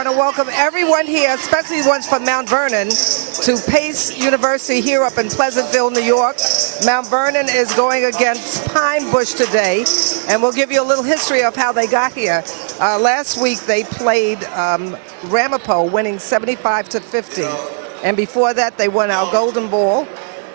want to welcome everyone here, especially the ones from Mount Vernon, to Pace University here up in Pleasantville, New York. Mount Vernon is going against Pine Bush today, and we'll give you a little history of how they got here. Last week they played Ramapo, winning 75-50, and before that they won our Golden Ball,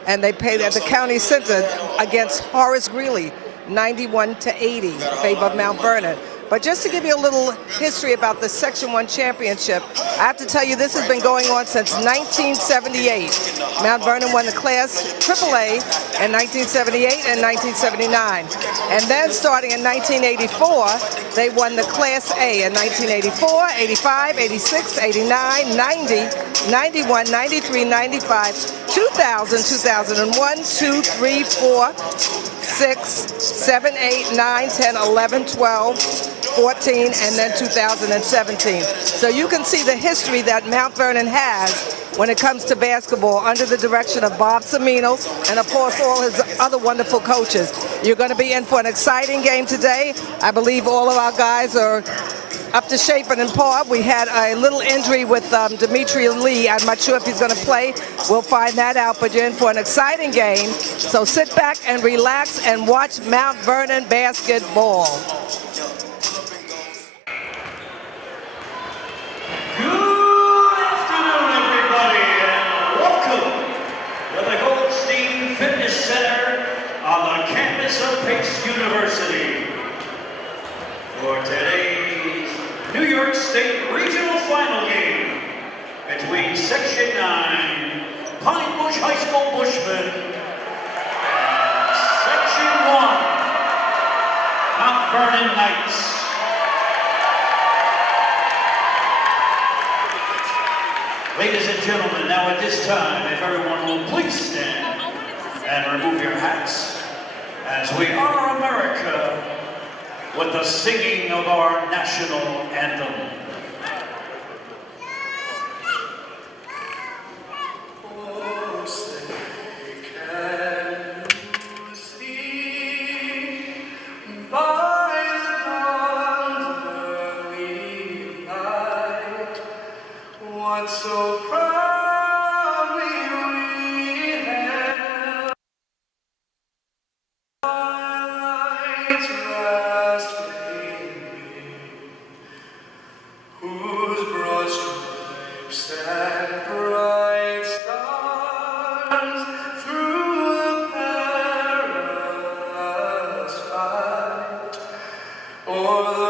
and they played at the County Center against Horace Greeley, 91-80 in favor of Mount Vernon. But just to give you a little history about the Section 1 championship, I have to tell you this has been going on since 1978. Mount Vernon won the Class AAA in 1978 and 1979. And then starting in 1984, they won the Class A in 1984, 85, 86, 89, 90, 91, 93, 95, 2000, 2001, 2, 3, 4, 6, 7, 8, 9, 10, 11, 12, 14, and then 2017. So you can see the history that Mount Vernon has when it comes to basketball under the direction of Bob Cimino and, of course, all his other wonderful coaches. You're going to be in for an exciting game today. I believe all of our guys are up to shape and in par. We had a little injury with Dimitri Lee. I'm not sure if he's going to play. We'll find that out, but you're in for an exciting game. So sit back and relax and watch Mount Vernon basketball. Good afternoon, everybody, and welcome to the Goldstein Fitness Center on the campus of Pace University for today's New York State Regional Final game between Section 9 Pine Bush High School Bushmen and Section 1 Mount Vernon Knights. Ladies and gentlemen, now at this time, if everyone will please stand and remove your hats as we honor America with the singing of our national anthem. So proudly we held lights last gleaming, whose broad stripes and bright stars through the perilous fight o'er the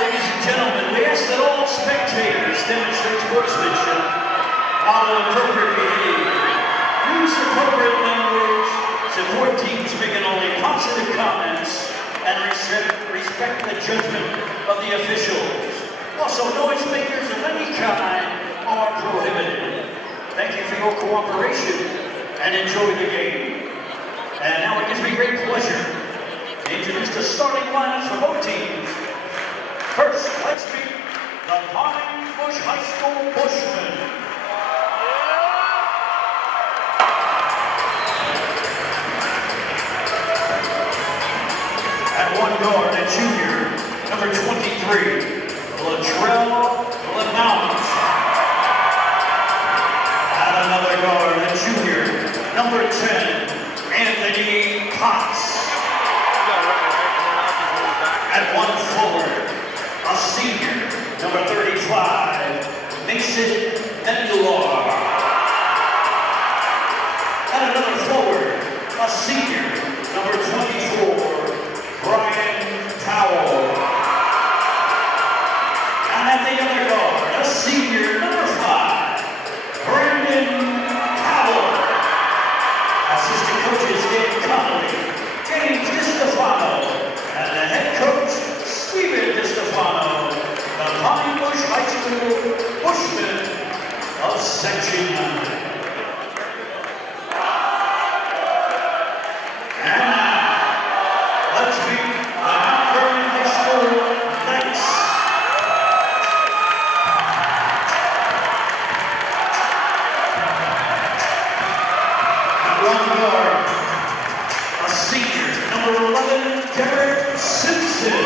Ladies and gentlemen, we ask that all spectators demonstrate sportsmanship, model appropriate behavior, use appropriate language, support teams making only positive comments, and respect the judgment of the officials. Also, noise makers of any kind are prohibited. Thank you for your cooperation and enjoy the game. And now it gives me great pleasure to introduce the starting lineups for both teams. First, let's meet the Pine Bush High School Bushmen. At one guard, a junior, number 23, Latrell the Mount. At another guard, a junior, number 10, Anthony Potts. At one forward, a senior, number 35, Mason Mendelar. At another forward, a senior, number 24, Brian Powell. And at the other guard, a senior, number 5, Brandon Powell. Assistant coaches Dave Connolly, James DiStefano, and the head coach, Steven DiStefano, the Pine Bush High School Bushmen of Section 9. And now, let's meet the Mount Vernon High School Knights. At one guard, a senior, number 11, Derek Simpson.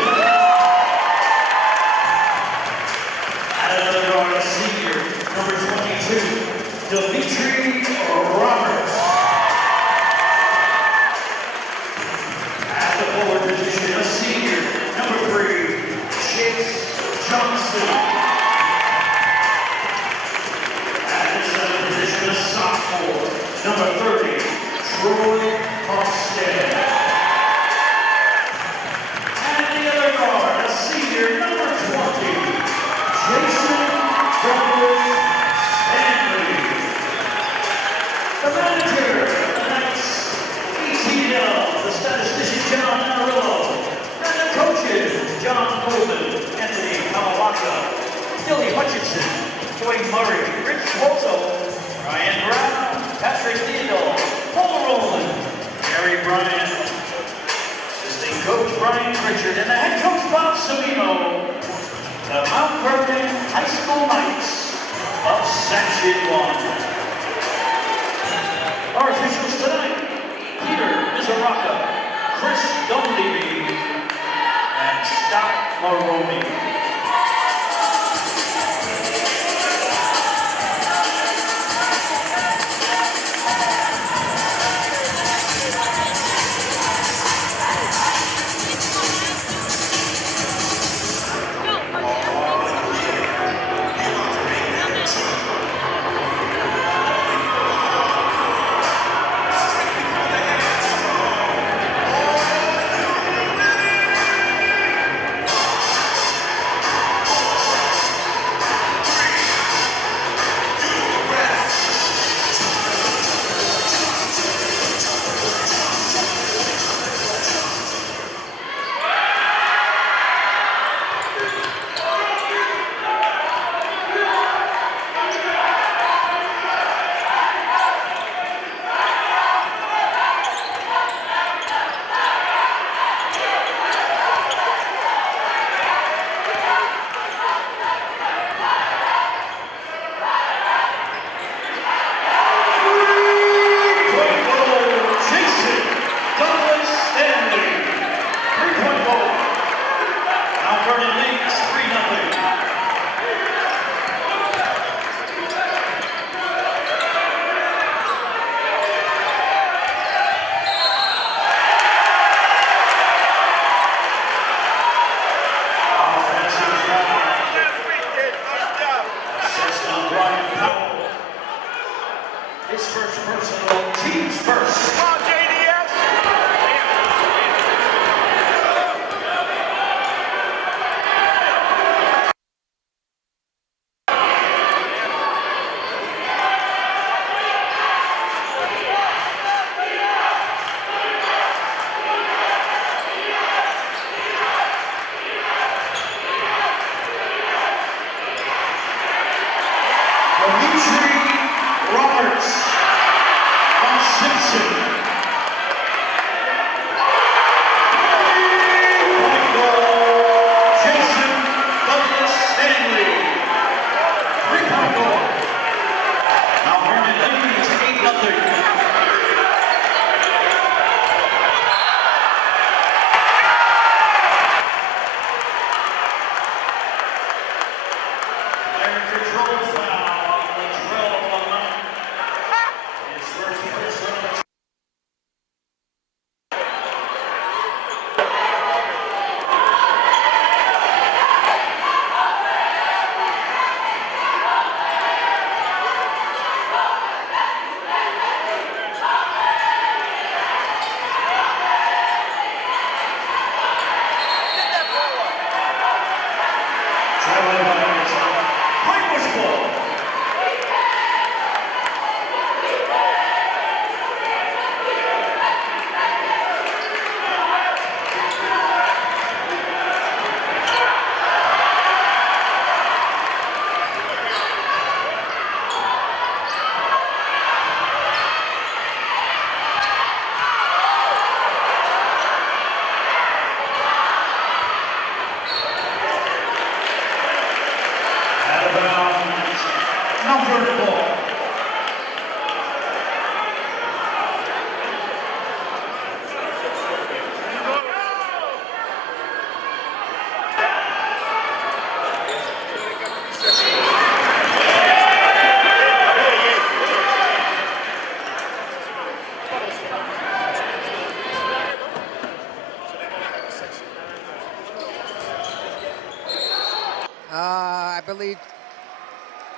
At another guard, a senior, number 22, Dimitri Roberts. At the forward position, a senior, number 3, Chase Johnson. At the center position, a sophomore, number 30, Troy Hofstad. And the other guard, a senior, number 20, Jason Douglas Stanley. The manager of the Knights, ETL, the statistician John Amarillo, and the coaches, John Coleman, Anthony Kawawaka, Billy Hutchinson, Dwayne Murray, Rich Wolto, Ryan Brown, Patrick Theodore, Paul Rowland, Gary Bryant, assistant coach Brian Pritchard, and the head coach Bob Savino, the Mount Vernon High School Knights of Section 1. Our officials tonight, Peter Mizaraka, Chris Dunleavy, and Scott Maroney. His first personal, team's first. Come on, JDS! Dimitri Roberts from Simpson.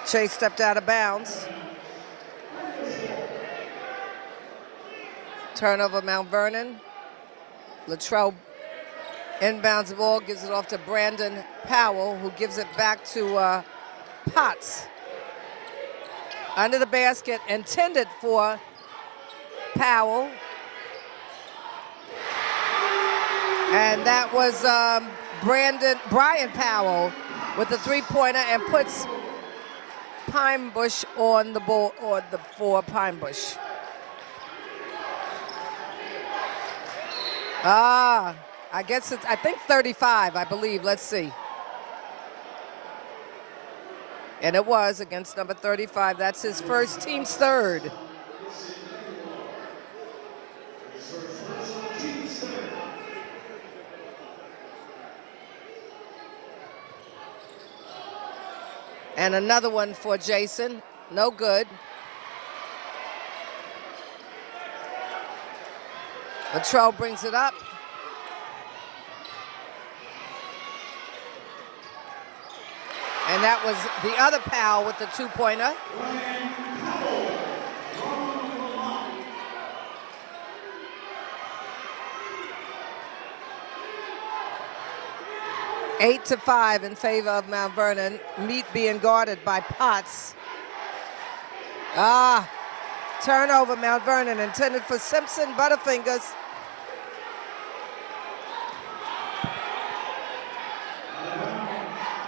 Chase stepped out of bounds. Turnover, Mount Vernon. Luttrell inbounds the ball, gives it off to Brandon Powell, who gives it back to Potts. Under the basket, intended for Powell. And that was Brian Powell with the three-pointer and puts Pine Bush on the ball, or for Pine Bush. I guess I think 35, I believe. Let's see. And it was against number 35. That's his first, team's third. And another one for Jason. No good. Luttrell brings it up. And that was the other Powell with the two-pointer. Eight to 5 in favor of Mount Vernon. Meat being guarded by Potts. Turnover, Mount Vernon, intended for Simpson. Butterfingers.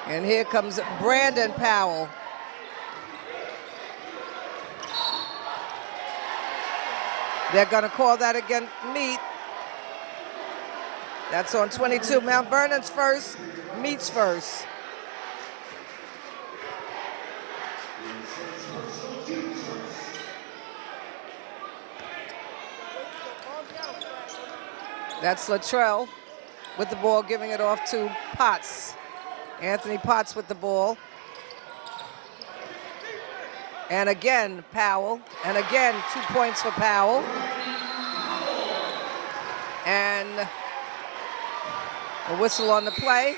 And here comes Brandon Powell. They're going to call that again, Meat. That's on 22. Mount Vernon's first, Meat's first. That's Luttrell with the ball, giving it off to Potts. Anthony Potts with the ball. And again, Powell. And again, 2 points for Powell. And a whistle on the play.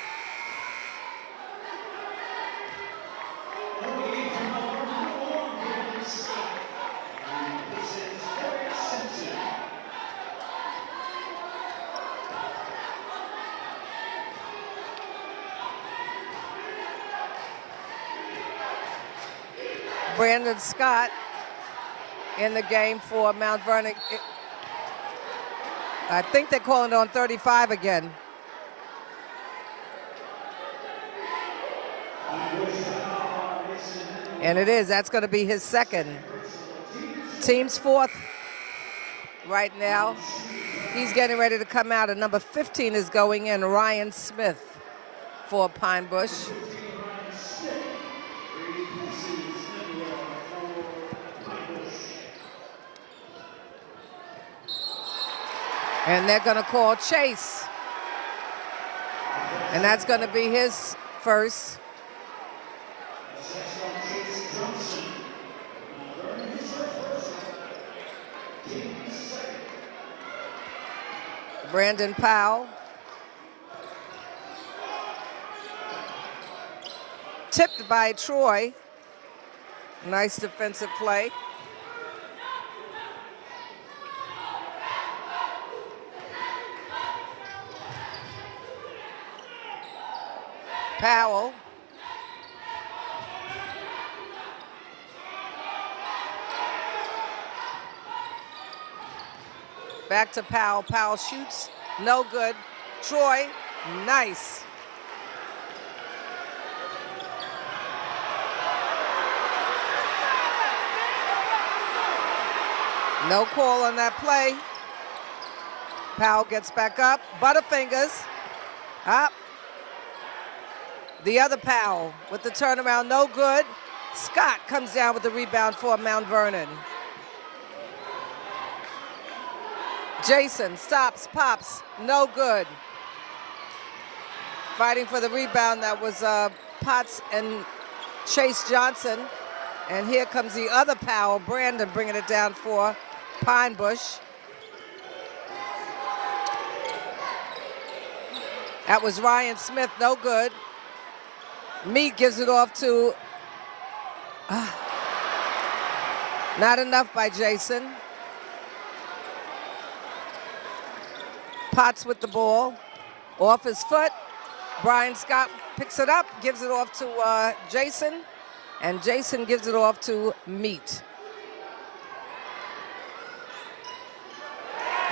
Brandon Scott in the game for Mount Vernon. I think they're calling it on 35 again. And it is. That's going to be his second. Team's fourth right now. He's getting ready to come out, and number 15 is going in, Ryan Smith for Pine Bush. And they're going to call Chase. And that's going to be his first. Brandon Powell. Tipped by Troy. Nice defensive play. Powell. Back to Powell. Powell shoots. No good. Troy. Nice. No call on that play. Powell gets back up. Butterfingers. Up. The other Powell with the turnaround, no good. Scott comes down with the rebound for Mount Vernon. Jason stops, pops, no good. Fighting for the rebound, that was Potts and Chase Johnson. And here comes the other Powell, Brandon, bringing it down for Pine Bush. That was Ryan Smith, no good. Meat gives it off to Not enough by Jason. Potts with the ball. Off his foot. Brian Scott picks it up, gives it off to Jason, and Jason gives it off to Meat.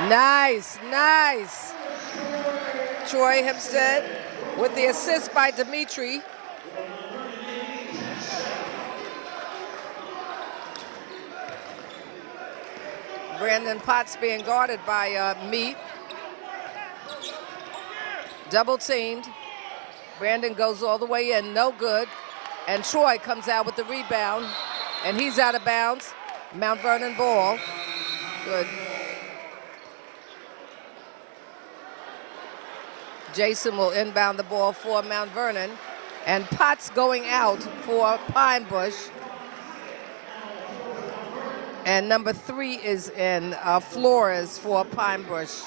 Nice, nice. Troy Hempstead with the assist by Dimitri. Brandon Potts being guarded by Meat. Double teamed. Brandon goes all the way in, no good. And Troy comes out with the rebound, and he's out of bounds. Mount Vernon ball. Good. Jason will inbound the ball for Mount Vernon. And Potts going out for Pine Bush. And number 3 is in Flores for Pine Bush.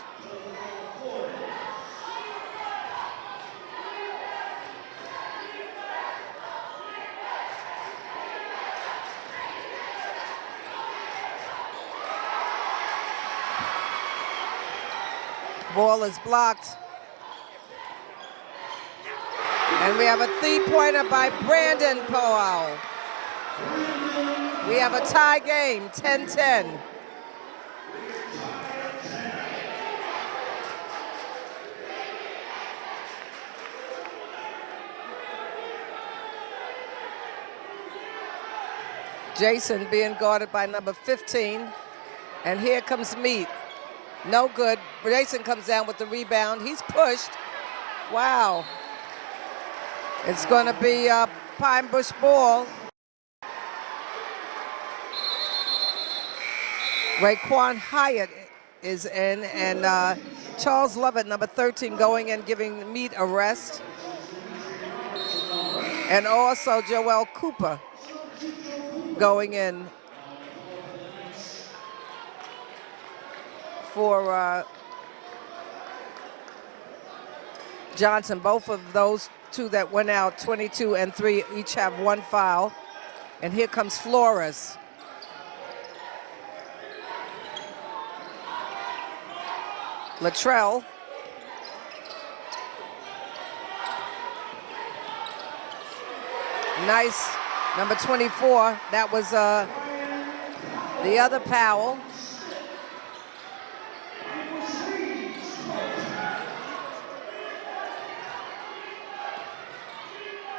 Ball is blocked. And we have a 3-pointer by Brandon Powell. We have a tie game, 10-10. Jason being guarded by number 15. And here comes Meat. No good. Jason comes down with the rebound. He's pushed. Wow. It's going to be a Pine Bush ball. Raekwon Hyatt is in, and Charles Lovett, number 13, going in, giving Meat a rest. And also Joel Cooper going in for Johnson. Both of those two that went out, 22 and 3, each have 1 foul. And here comes Flores. Latrell. Nice, number 24. That was the other Powell.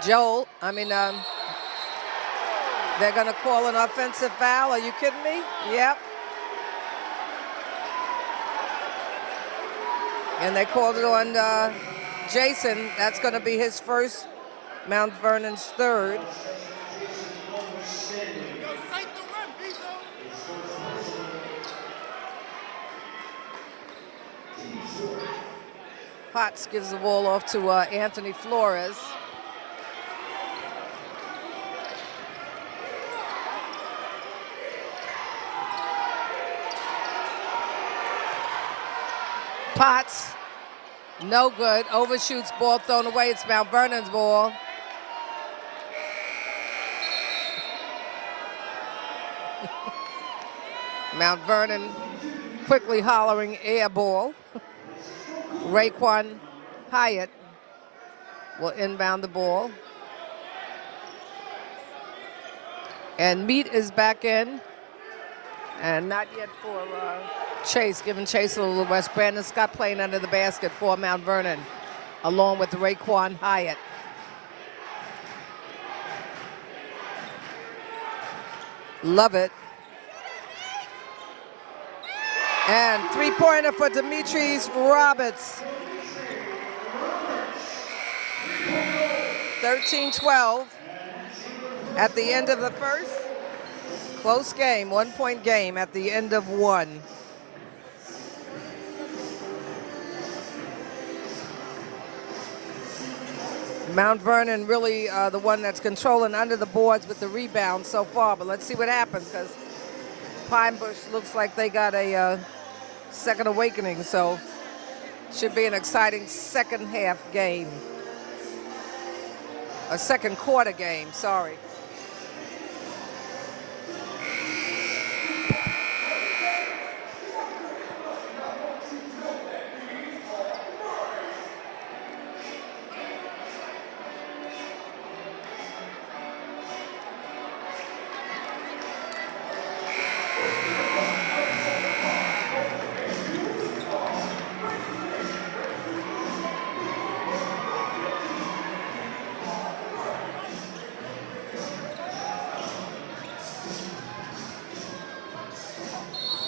Joel, they're going to call an offensive foul. Are you kidding me? Yep. And they called it on Jason. That's going to be his first, Mount Vernon's third. Potts gives the ball off to Anthony Flores. Potts, no good. Overshoots, ball thrown away. It's Mount Vernon's ball. Mount Vernon quickly hollering air ball. Raekwon Hyatt will inbound the ball. And Meat is back in. And not yet for Chase, giving Chase a little rest. Brandon Scott playing under the basket for Mount Vernon, along with Raekwon Hyatt. Love it. And 3-pointer for Demetrius Roberts. 13-12 at the end of the first. Close game, 1-point game at the end of 1. Mount Vernon really the one that's controlling under the boards with the rebound so far, but let's see what happens, because Pine Bush looks like they got a second awakening, so should be an exciting second half game. A second quarter game, sorry.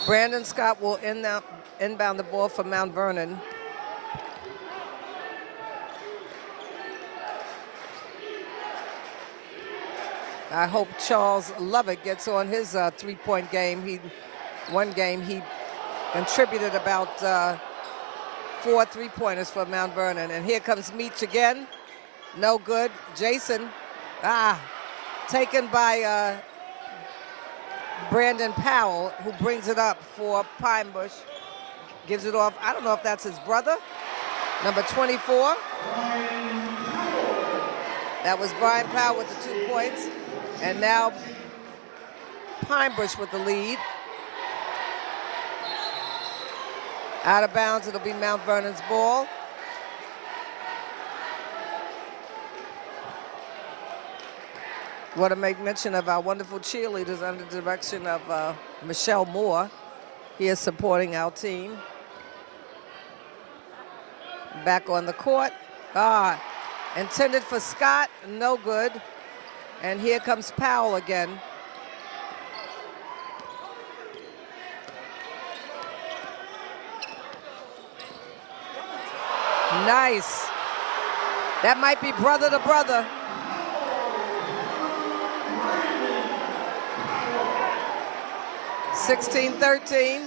Brandon Scott will inbound the ball for Mount Vernon. I hope Charles Lovett gets on his three-point game. One game he contributed about 4 3-pointers for Mount Vernon. And here comes Meach again. No good. Jason, taken by Brandon Powell, who brings it up for Pine Bush. Gives it off. I don't know if that's his brother. Number 24. That was Brian Powell with the 2 points. And now Pine Bush with the lead. Out of bounds, it'll be Mount Vernon's ball. Want to make mention of our wonderful cheerleaders under the direction of Michelle Moore here supporting our team. Back on the court. Intended for Scott, no good. And here comes Powell again. Nice. That might be brother to brother. (16-13).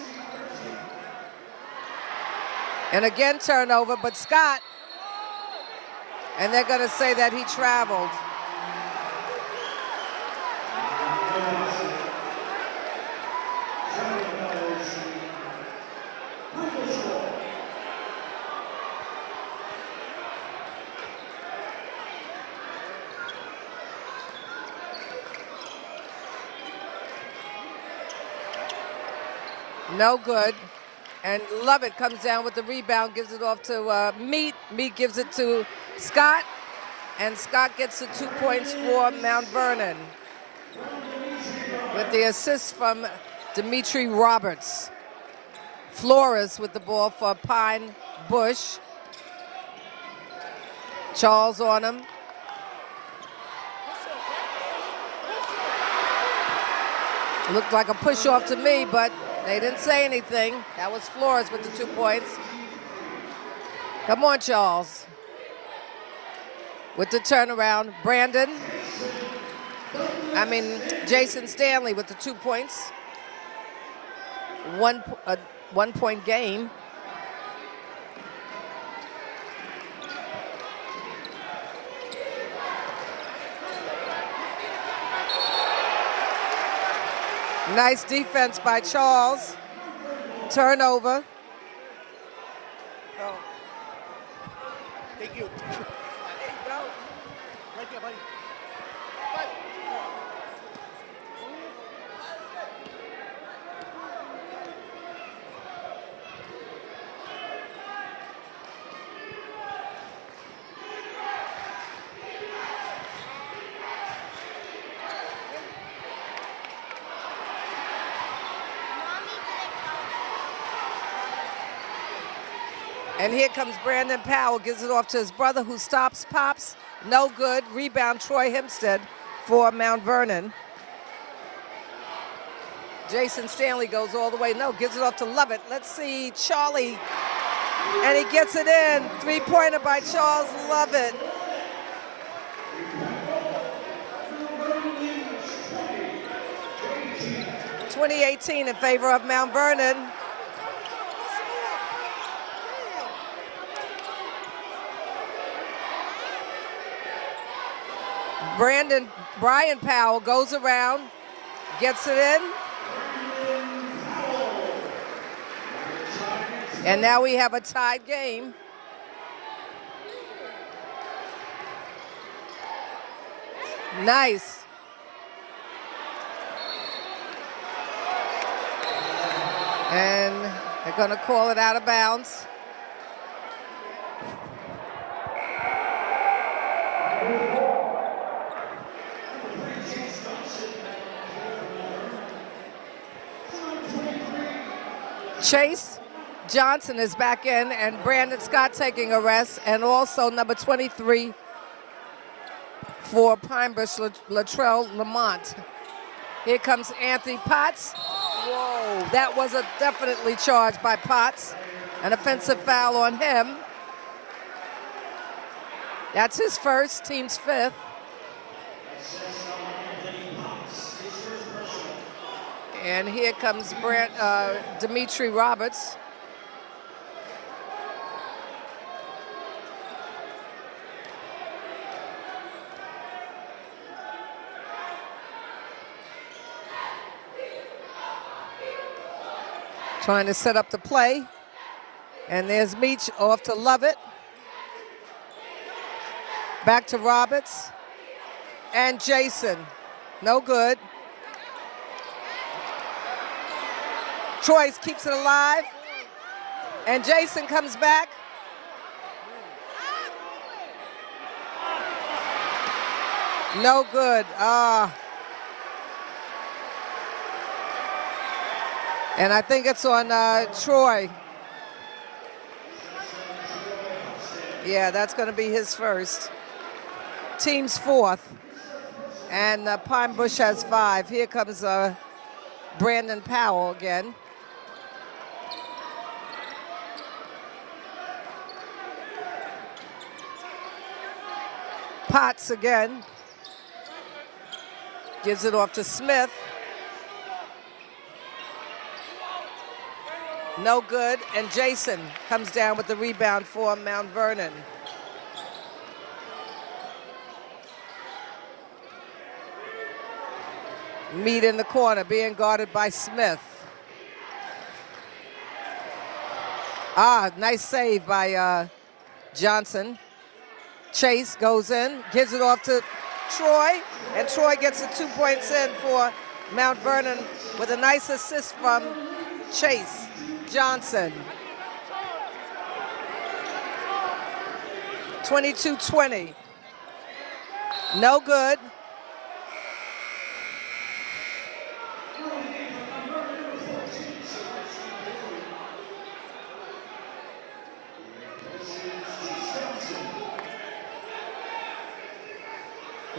And again turnover, but Scott. And they're going to say that he traveled. No good. And Lovett comes down with the rebound, gives it off to Meat. Meat gives it to Scott. And Scott gets the 2 points for Mount Vernon. With the assist from Dimitri Roberts. Flores with the ball for Pine Bush. Charles on him. Looked like a push off to me, but they didn't say anything. That was Flores with the 2 points. Come on, Charles. With the turnaround, Jason Stanley with the 2 points. 1 point game. Nice defense by Charles. Turnover. Oh. Thank you. Right there, buddy. And here comes Brandon Powell, gives it off to his brother who stops, pops, no good. Rebound, Troy Hempstead for Mount Vernon. Jason Stanley goes all the way, no, gives it off to Lovett. Let's see, Charlie, and he gets it in. 3-pointer by Charles Lovett. (2018) in favor of Mount Vernon. Brian Powell goes around, gets it in. And now we have a tied game. Nice. And they're going to call it out of bounds. Chase Johnson is back in, and Brandon Scott taking a rest, and also number 23 for Pine Bush, Latrell Lamont. Here comes Anthony Potts. Whoa, That was a definitely charged by Potts. An offensive foul on him. That's his first, team's fifth. And here comes Dimitri Roberts. Trying to set up the play. And there's Meach off to Lovett. Back to Roberts. And Jason. No good. Troy keeps it alive. And Jason comes back. No good. And I think it's on Troy. Yeah, that's going to be his first. Team's fourth. And Pine Bush has 5. Here comes Brandon Powell again. Potts again. Gives it off to Smith. No good, and Jason comes down with the rebound for Mount Vernon. Mead in the corner, being guarded by Smith. Nice save by Johnson. Chase goes in, gives it off to Troy, and Troy gets the 2 points in for Mount Vernon with a nice assist from Chase Johnson. 22-20. No good.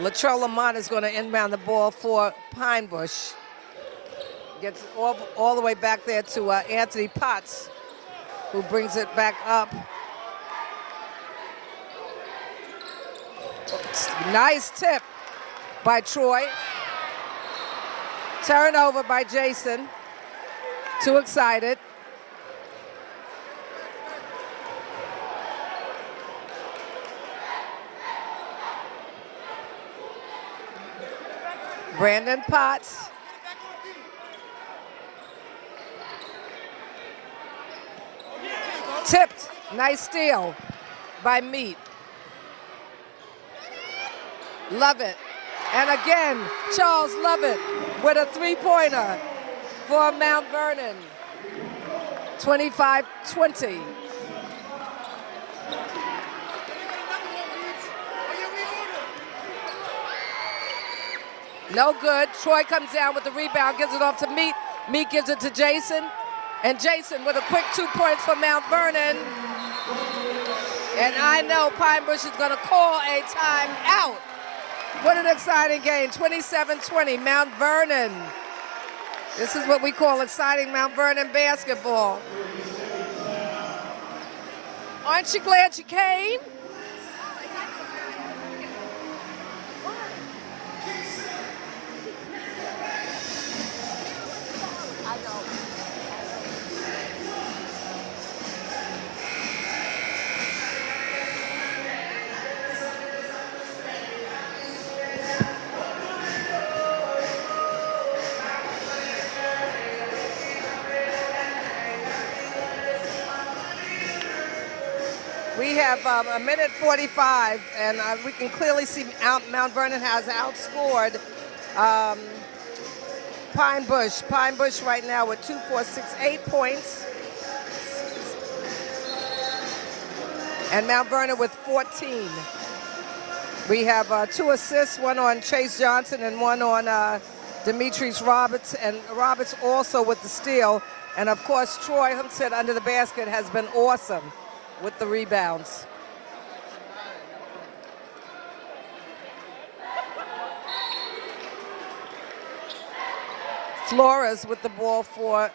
Latrell Lamont is going to inbound the ball for Pine Bush. Gets all the way back there to Anthony Potts, who brings it back up. Nice tip by Troy. Turnover by Jason. Too excited. Brandon Potts. Tipped. Nice steal by Meat. Lovett. And again, Charles Lovett with a three-pointer for Mount Vernon. 25-20. No good. Troy comes down with the rebound, gives it off to Meat. Meat gives it to Jason. And Jason with a quick 2 points for Mount Vernon. And I know Pine Bush is going to call a timeout. What an exciting game. 27-20, Mount Vernon. This is what we call exciting Mount Vernon basketball. Aren't you glad you came? We have a minute 45, and we can clearly see Mount Vernon has outscored Pine Bush. Pine Bush right now with 2, 4, 6, 8 points. And Mount Vernon with 14. We have 2 assists, one on Chase Johnson and one on Demetrius Roberts, and Roberts also with the steal. And of course, Troy Humpstead under the basket has been awesome with the rebounds. Flores with the ball for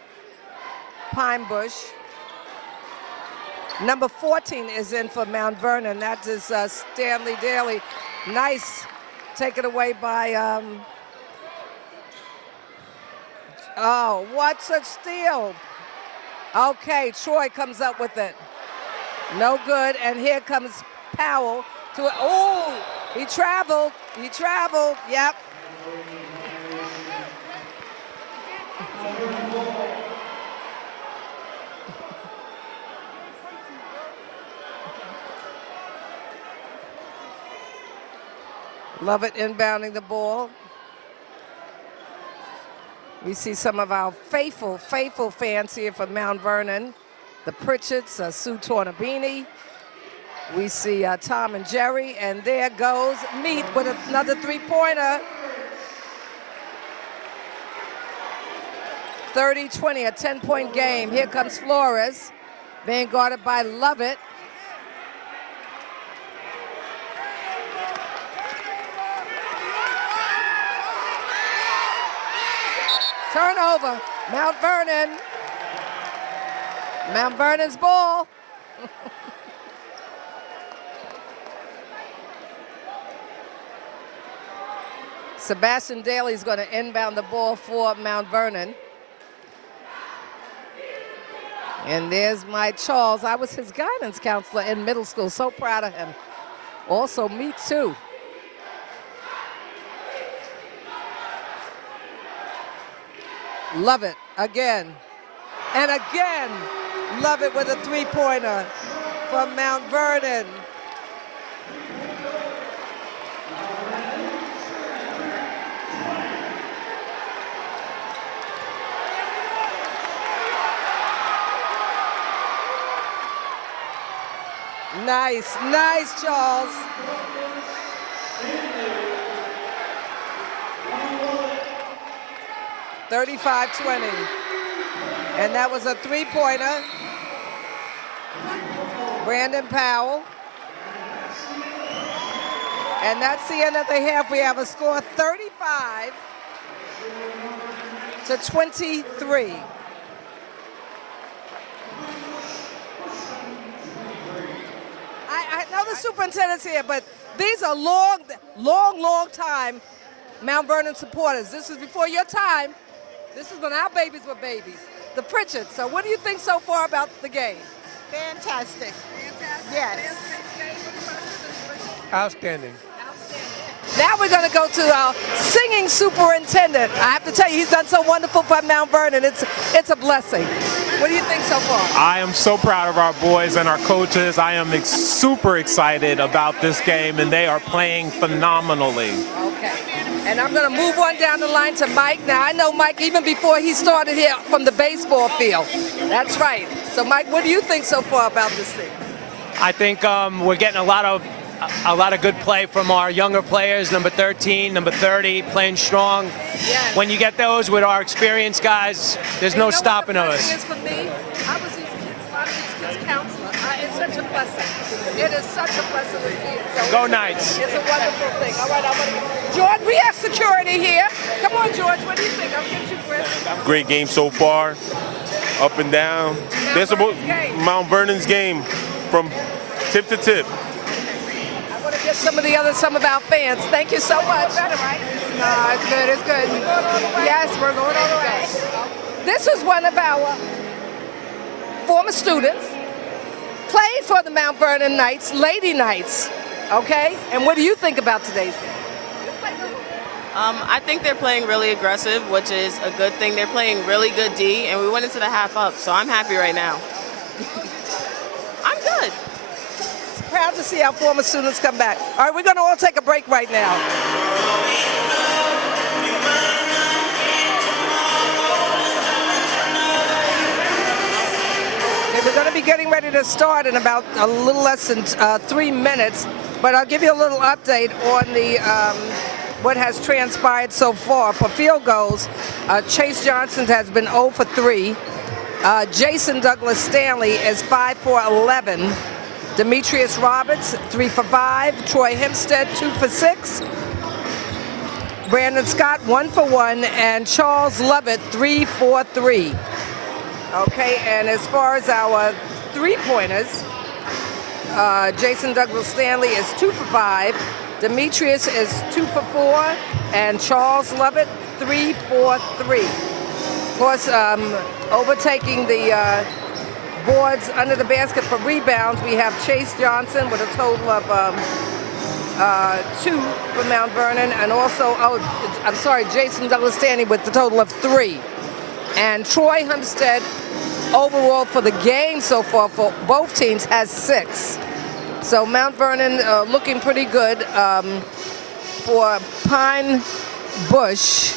Pine Bush. Number 14 is in for Mount Vernon. That is Stanley Daly. Nice. Taken away by, oh, what's a steal? Okay, Troy comes up with it. No good, and here comes Powell to it. Oh, he traveled, yep. Lovett inbounding the ball. We see some of our faithful fans here from Mount Vernon. The Pritchards, Sue Tornabini. We see Tom and Jerry, and there goes Meat with another three-pointer. 30-20, a 10-point game. Here comes Flores, being guarded by Lovett. Turnover, Mount Vernon. Mount Vernon's ball. Sebastian Daly's going to inbound the ball for Mount Vernon. And there's my Charles. I was his guidance counselor in middle school. So proud of him. Also, me too. Lovett again. And again, Lovett with a three-pointer from Mount Vernon. Nice, Charles. $35-20. And that was a three-pointer. Brandon Powell. And that's the end of the half. We have a score 35-23. I know the superintendent's here, but these are long time Mount Vernon supporters. This is before your time. This is when our babies were babies. The Pritchards. So what do you think so far about the game? Fantastic. Yes. Outstanding. Now we're going to go to our singing superintendent. I have to tell you, he's done so wonderful for Mount Vernon. It's a blessing. What do you think so far? I am so proud of our boys and our coaches. I am super excited about this game, and they are playing phenomenally. Okay. And I'm going to move on down the line to Mike. Now, I know Mike even before he started here from the baseball field. That's right. So, Mike, what do you think so far about this thing? I think we're getting a lot of good play from our younger players, number 13, number 30, playing strong. Yes. When you get those with our experienced guys, there's no stopping us. Is for me, I was these kids, a lot of these kids' counselor. It's such a blessing. It is such a blessing to see it. So Go Knights. It's a wonderful thing. All right, I'm going to... George, we have security here. Come on, George, what do you think? I'll get you, Chris. Great game so far, up and down. Mount Vernon's game from tip to tip. I want to get some of our fans. Thank you so much. Better, right? No, it's good. It's good. Yes, we're going all the way. This is one of our former students, played for the Mount Vernon Knights, Lady Knights, okay? And what do you think about today's game? I think they're playing really aggressive, which is a good thing. They're playing really good D, and we went into the half up, so I'm happy right now. I'm good. Proud to see our former students come back. All right, we're going to all take a break right now. Okay, we're going to be getting ready to start in about a little less than 3 minutes, but I'll give you a little update on the what has transpired so far. For field goals, Chase Johnson has been 0 for 3. Jason Douglas Stanley is 5 for 11. Demetrius Roberts, 3 for 5. Troy Hempstead, 2 for 6. Brandon Scott, 1 for 1. And Charles Lovett, 3 for 3. Okay, and as far as our three-pointers, Jason Douglas Stanley is 2 for 5. Demetrius is 2 for 4, and Charles Lovett 3 for 3. Of course, overtaking the boards under the basket for rebounds, we have Chase Johnson with a total of 2 for Mount Vernon, and also, Jason Douglas Stanley with the total of 3. And Troy Humstead, overall for the game so far for both teams, has 6. So Mount Vernon looking pretty good. For Pine Bush,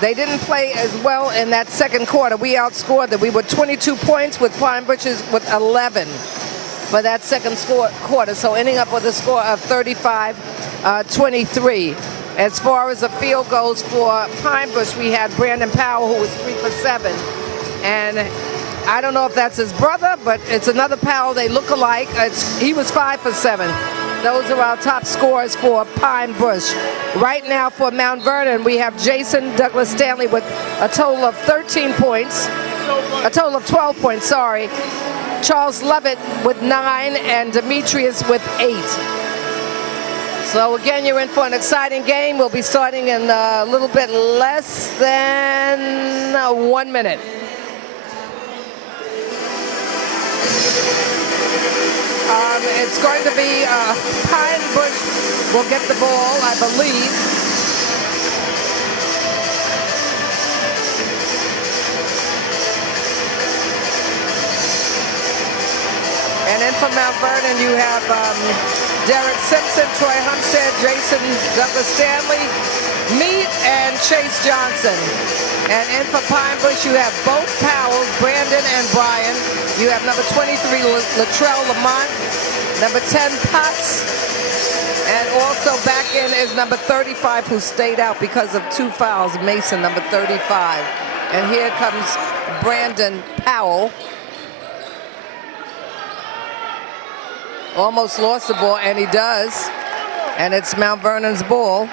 they didn't play as well in that second quarter. We outscored them. We were 22 points with Pine Bushes with 11 for that second quarter. So ending up with a score of 35-23. As far as the field goes for Pine Bush, we had Brandon Powell, who was 3 for 7. And I don't know if that's his brother, but it's another Powell. They look alike. He was 5 for 7. Those are our top scores for Pine Bush. Right now for Mount Vernon, we have Jason Douglas Stanley with a total of 13 points. A total of 12 points, sorry. Charles Lovett with 9 and Demetrius with 8. So again, you're in for an exciting game. We'll be starting in a little bit less than 1 minute. It's going to be Pine Bush will get the ball, I believe. And then from Mount Vernon, you have Derek Simpson, Troy Humstead, Jason Douglas Stanley, Meade, and Chase Johnson. And in for Pine Bush, you have both Powells, Brandon and Brian. You have number 23, Latrell Lamont, number 10, Potts, and also back in is number 35, who stayed out because of 2 fouls, Mason, number 35. And here comes Brandon Powell. Almost lost the ball, and he does. And it's Mount Vernon's ball.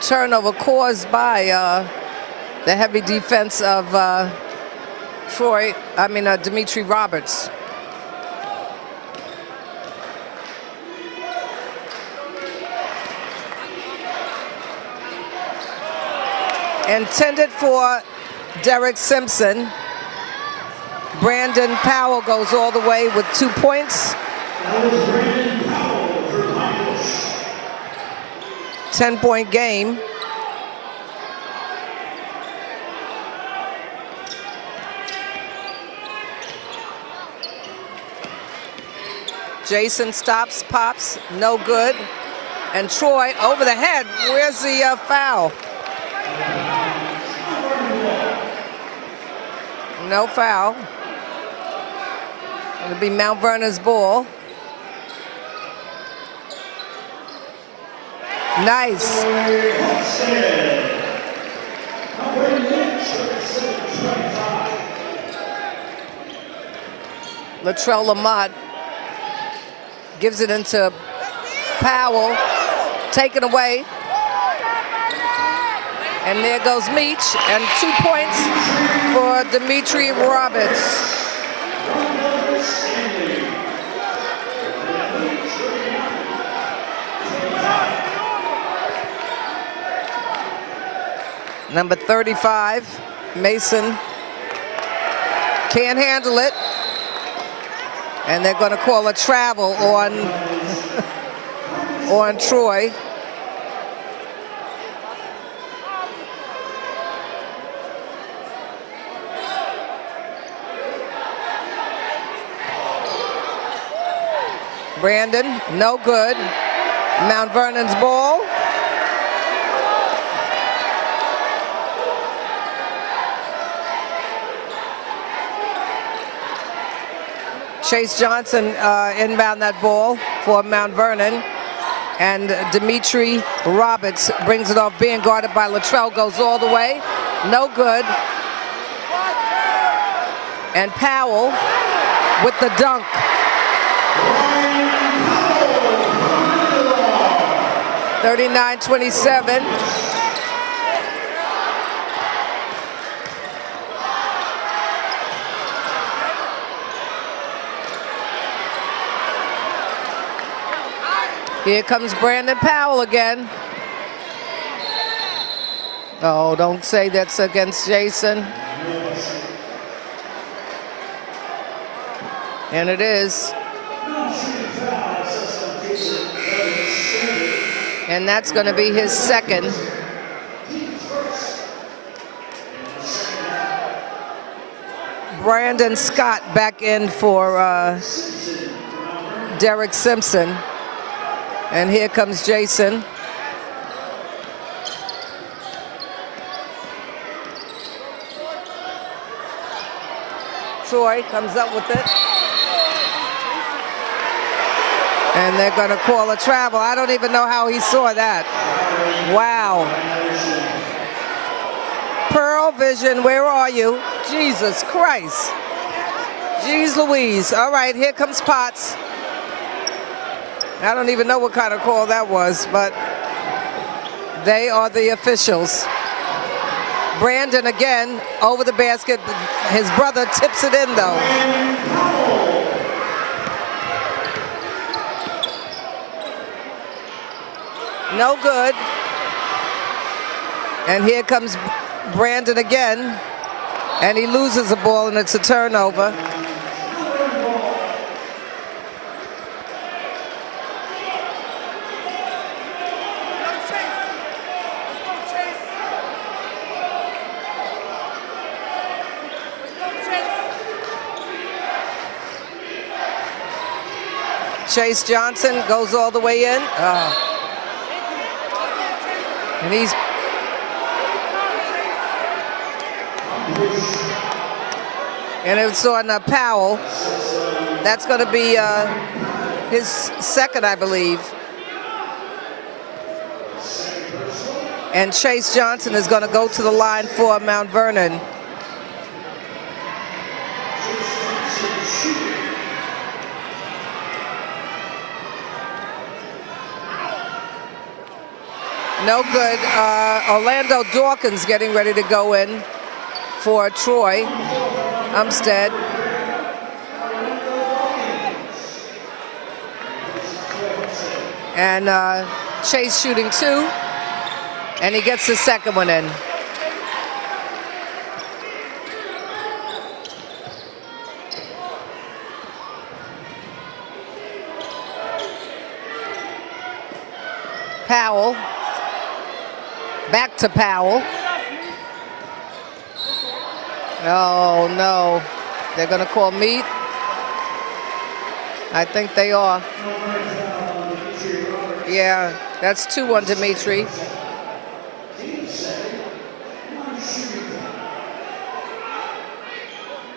Turnover caused by the heavy defense of Dimitri Roberts. Intended for Derek Simpson. Brandon Powell goes all the way with 2 points. 10-point game. Jason stops, pops, no good. And Troy over the head. Where's the foul? No foul. It'll be Mount Vernon's ball. Nice. Latrell Lamont gives it into Powell. Taken away. And there goes Meach. And 2 points for Dimitri Roberts. Number 35, Mason, can't handle it. And they're going to call a travel on, on Troy. Brandon, no good. Mount Vernon's ball. Chase Johnson inbound that ball for Mount Vernon. And Dimitri Roberts brings it off, being guarded by Latrell, goes all the way. No good. And Powell with the dunk. Here comes Brandon Powell again. Oh, don't say that's against Jason. And it is. And that's going to be his second. Brandon Scott back in for Derek Simpson. And here comes Jason. Troy comes up with it. And they're going to call a travel. I don't even know how he saw that. Wow. Pearl Vision, where are you? Jesus Christ. Jeez Louise. All right, here comes Potts. I don't even know what kind of call that was, but they are the officials. Brandon again over the basket. His brother tips it in though. No good. And here comes Brandon again. And he loses the ball and it's a turnover. Chase Johnson goes all the way in. And he's it's on Powell. That's going to be his second, I believe. And Chase Johnson is going to go to the line for Mount Vernon. No good. Orlando Dawkins getting ready to go in for Troy Umstead. And Chase shooting two. And he gets the second one in. Powell. Back to Powell. Oh, no. They're going to call meet. I think they are. Yeah, that's 2 on Dimitri.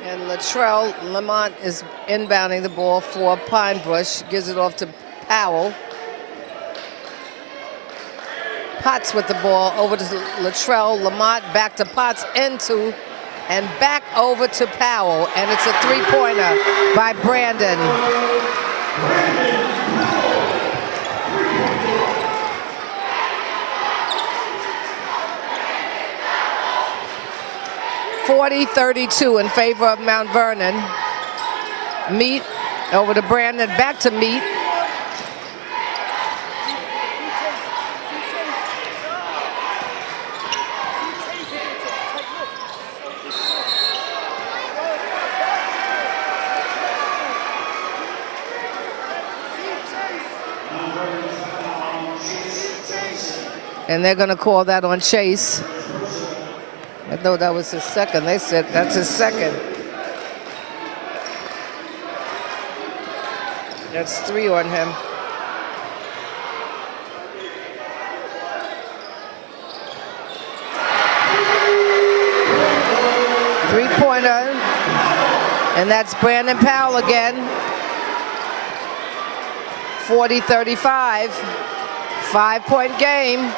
And Latrell Lamont is inbounding the ball for Pine Bush. Gives it off to Powell. Potts with the ball over to Latrell Lamont, back to Potts, into and back over to Powell, and it's a three-pointer by Brandon. (40-32) in favor of Mount Vernon. Meat over to Brandon, back to Meat. And they're going to call that on Chase. I thought that was his second. They said that's his second. That's 3 on him. Three-pointer. And that's Brandon Powell again. 40-35. 5-point game.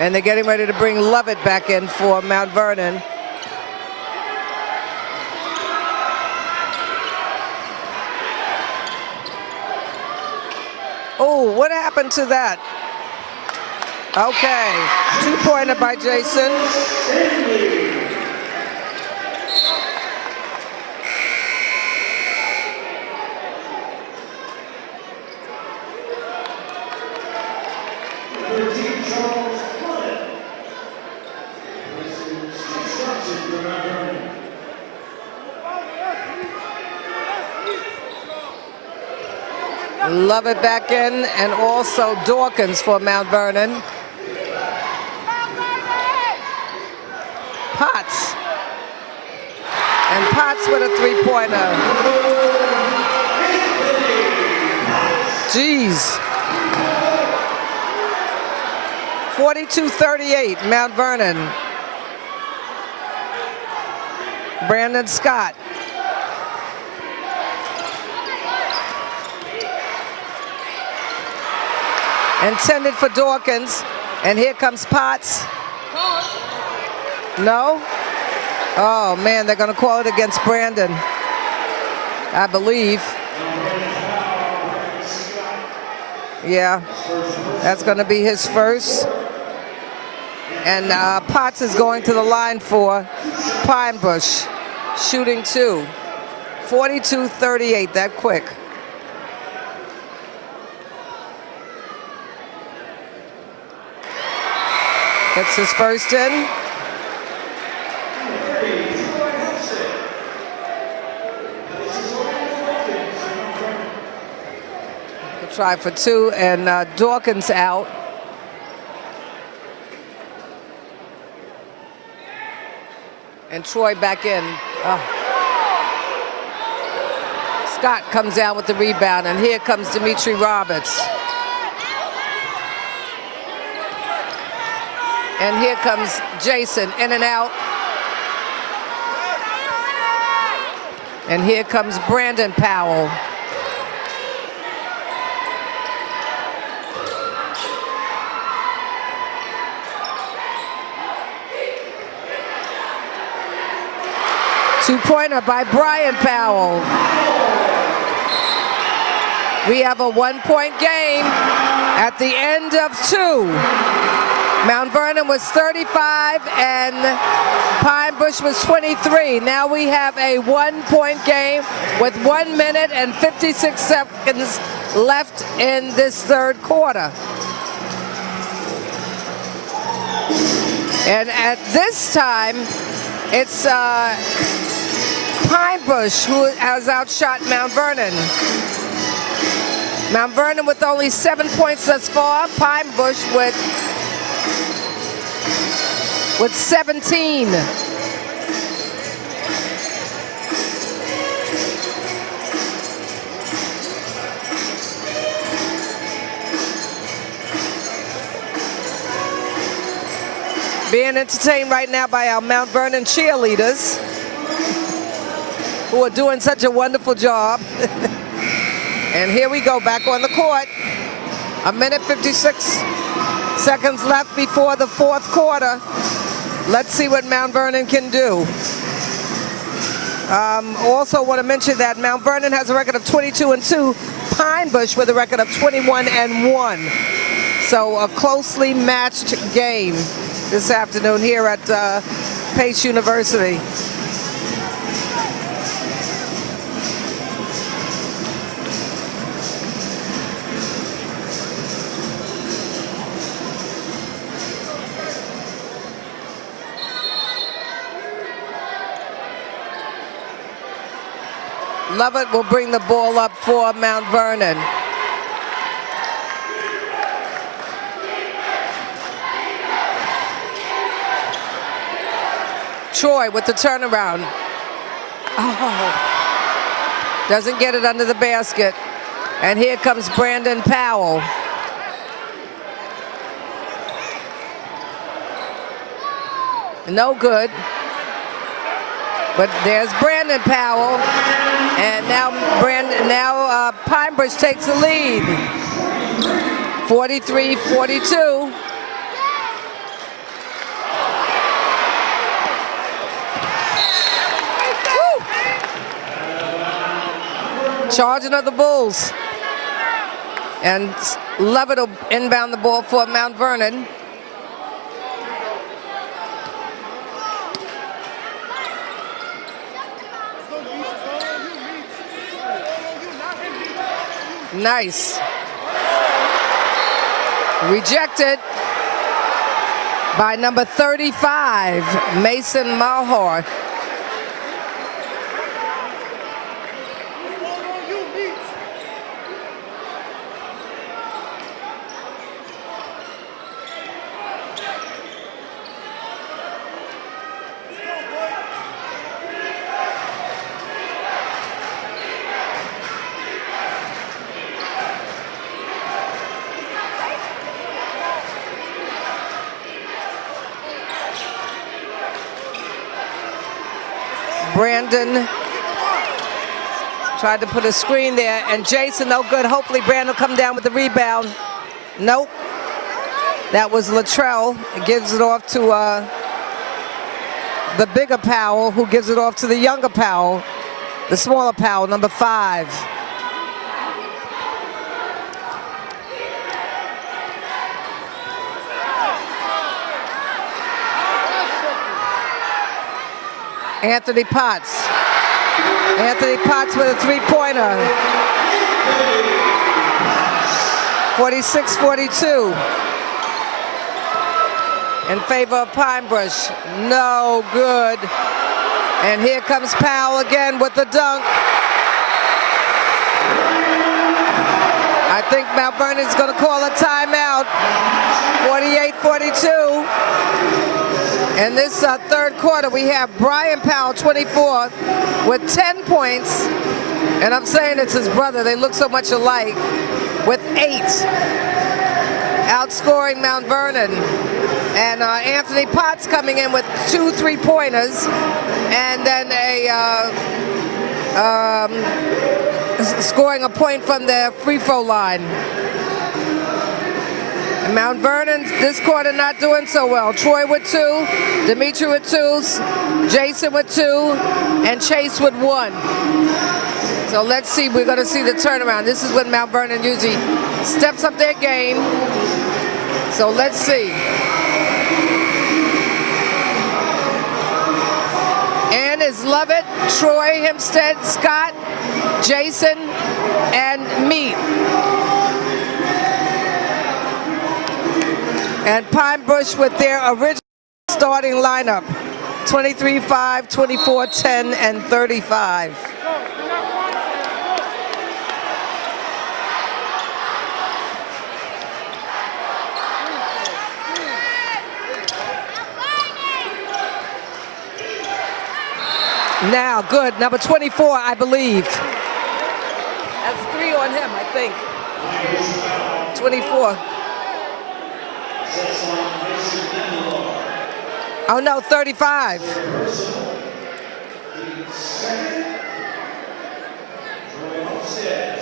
And they're getting ready to bring Lovett back in for Mount Vernon. Oh, what happened to that? Okay, 2-pointer by Jason. Love it back in, and also Dawkins for Mount Vernon. Potts. And Potts with a three-pointer. Jeez. 42-38, Mount Vernon. Brandon Scott. Intended for Dawkins. And here comes Potts. No? Oh, man, they're going to call it against Brandon, I believe. Yeah, that's going to be his first. And Potts is going to the line for Pine Bush, shooting 2. 42-38, that quick. Gets his first in. Try for 2, and Dawkins out. And Troy back in. Scott comes down with the rebound, and here comes Dimitri Roberts. And here comes Jason, in and out. And here comes Brandon Powell. Two-pointer by Brian Powell. We have a one-point game at the end of 2. Mount Vernon was 35 and Pine Bush was 23. Now we have a one-point game with 1 minute and 56 seconds left in this third quarter. And at this time, it's Pine Bush who has outshot Mount Vernon. Mount Vernon with only 7 points thus far. Pine Bush with 17. Being entertained right now by our Mount Vernon cheerleaders, who are doing such a wonderful job. And here we go, back on the court. 1 minute 56 seconds left before the fourth quarter. Let's see what Mount Vernon can do. Also want to mention that Mount Vernon has a record of 22-2. Pine Bush with a record of 21-1. So a closely matched game this afternoon here at Pace University. Lovett will bring the ball up for Mount Vernon. Troy with the turnaround. Oh, doesn't get it under the basket. And here comes Brandon Powell. No good. But there's Brandon Powell. And now Pine Bush takes the lead. 43-42. Charging of the Bulls. And Lovett will inbound the ball for Mount Vernon. Nice. Rejected by number 35, Mason Malhar. Brandon tried to put a screen there, and Jason, no good. Hopefully Brandon will come down with the rebound. Nope. That was Latrell. It gives it off to the bigger Powell, who gives it off to the younger Powell, the smaller Powell, number 5. Anthony Potts. Anthony Potts with a three-pointer. 46-42. In favor of Pine Bush. No good. And here comes Powell again with the dunk. I think Mount Vernon's going to call a timeout. 48-42. In this third quarter, we have Brian Powell, 24, with 10 points. And I'm saying it's his brother. They look so much alike. With 8. Outscoring Mount Vernon. And Anthony Potts coming in with 2 3-pointers. And then scoring a point from the free throw line. And Mount Vernon this quarter not doing so well. Troy with 2, Dimitri with 2, Jason with 2, and Chase with 1. So let's see, we're going to see the turnaround. This is when Mount Vernon usually steps up their game. So let's see. And is Lovett, Troy, Hempstead, Scott, Jason, and Mead. And Pine Bush with their original starting lineup. 23-5, 24-10, and 35. Now, good, number 24, I believe. That's 3 on him, I think. 24. Oh no, 35.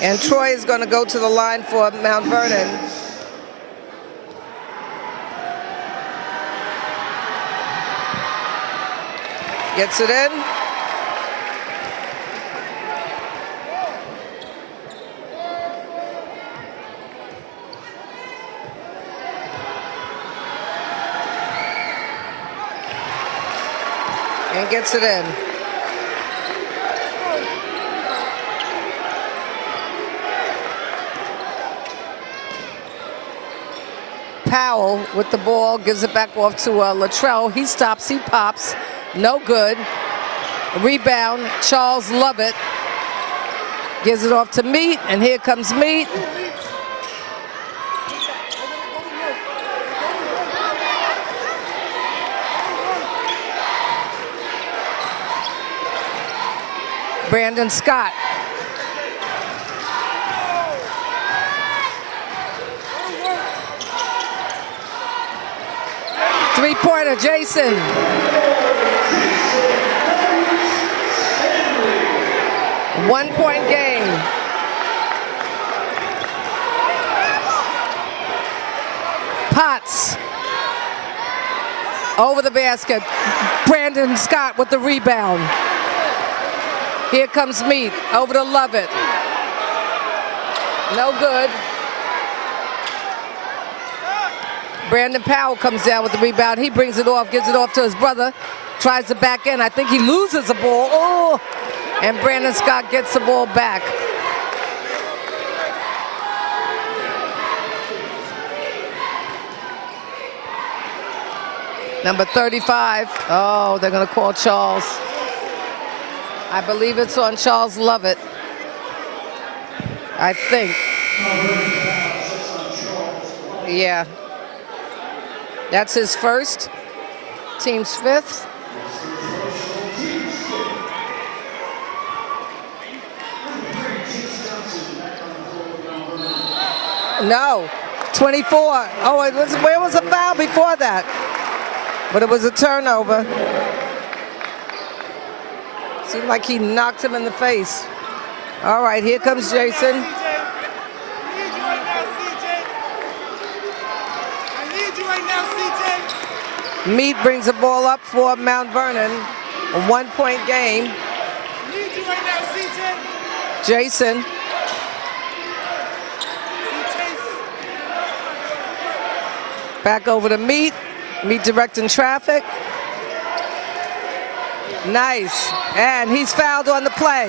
And Troy is going to go to the line for Mount Vernon. Gets it in. And gets it in. Powell with the ball, gives it back off to Latrell. He stops, he pops, no good. Rebound, Charles Lovett. Gives it off to Meat, and here comes Meat. Brandon Scott. Three-pointer, Jason. One-point game. Potts. Over the basket. Brandon Scott with the rebound. Here comes Meat, over to Lovett. No good. Brandon Powell comes down with the rebound. He brings it off, gives it off to his brother. Tries to back in. I think he loses the ball. Oh! And Brandon Scott gets the ball back. Number 35. Oh, they're going to call Charles. I believe it's on Charles Lovett. I think. Yeah. That's his first. Team's 5th. No. 24. Oh, it was, where was the foul before that? But it was a turnover. Seemed like he knocked him in the face. All right, here comes Jason. Mead brings the ball up for Mount Vernon. A 1-point game. Jason. Back over to Mead. Mead directing traffic. Nice. And he's fouled on the play.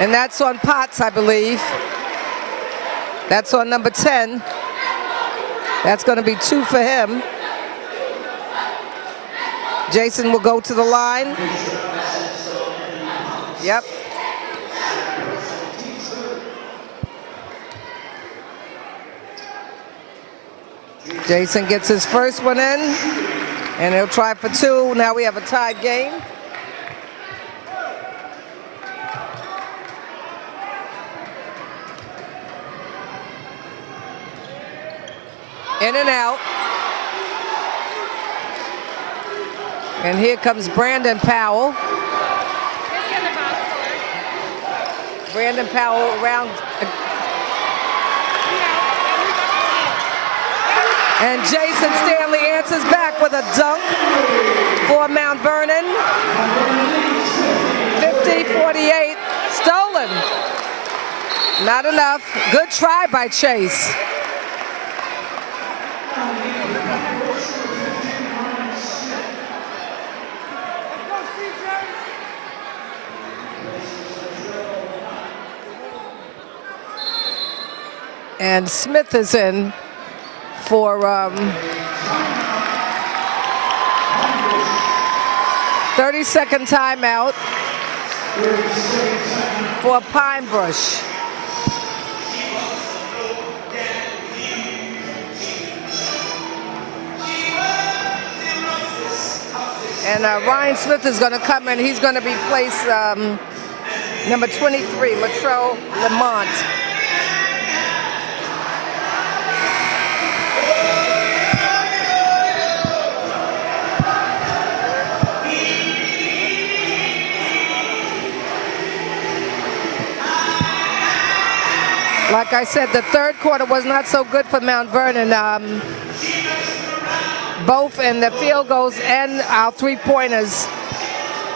And that's on Potts, I believe. That's on number 10. That's going to be 2 for him. Jason will go to the line. Yep. Jason gets his first one in, and he'll try for 2. Now we have a tied game. In and out. And here comes Brandon Powell. Brandon Powell around. And Jason Stanley answers back with a dunk for Mount Vernon. 50-48, stolen. Not enough. Good try by Chase. And Smith is in for 30-second timeout for Pine Bush. And Ryan Smith is going to come in. He's going to be placed number 23, Latrell Lamont. Like I said, the third quarter was not so good for Mount Vernon. Both in the field goals and our three-pointers,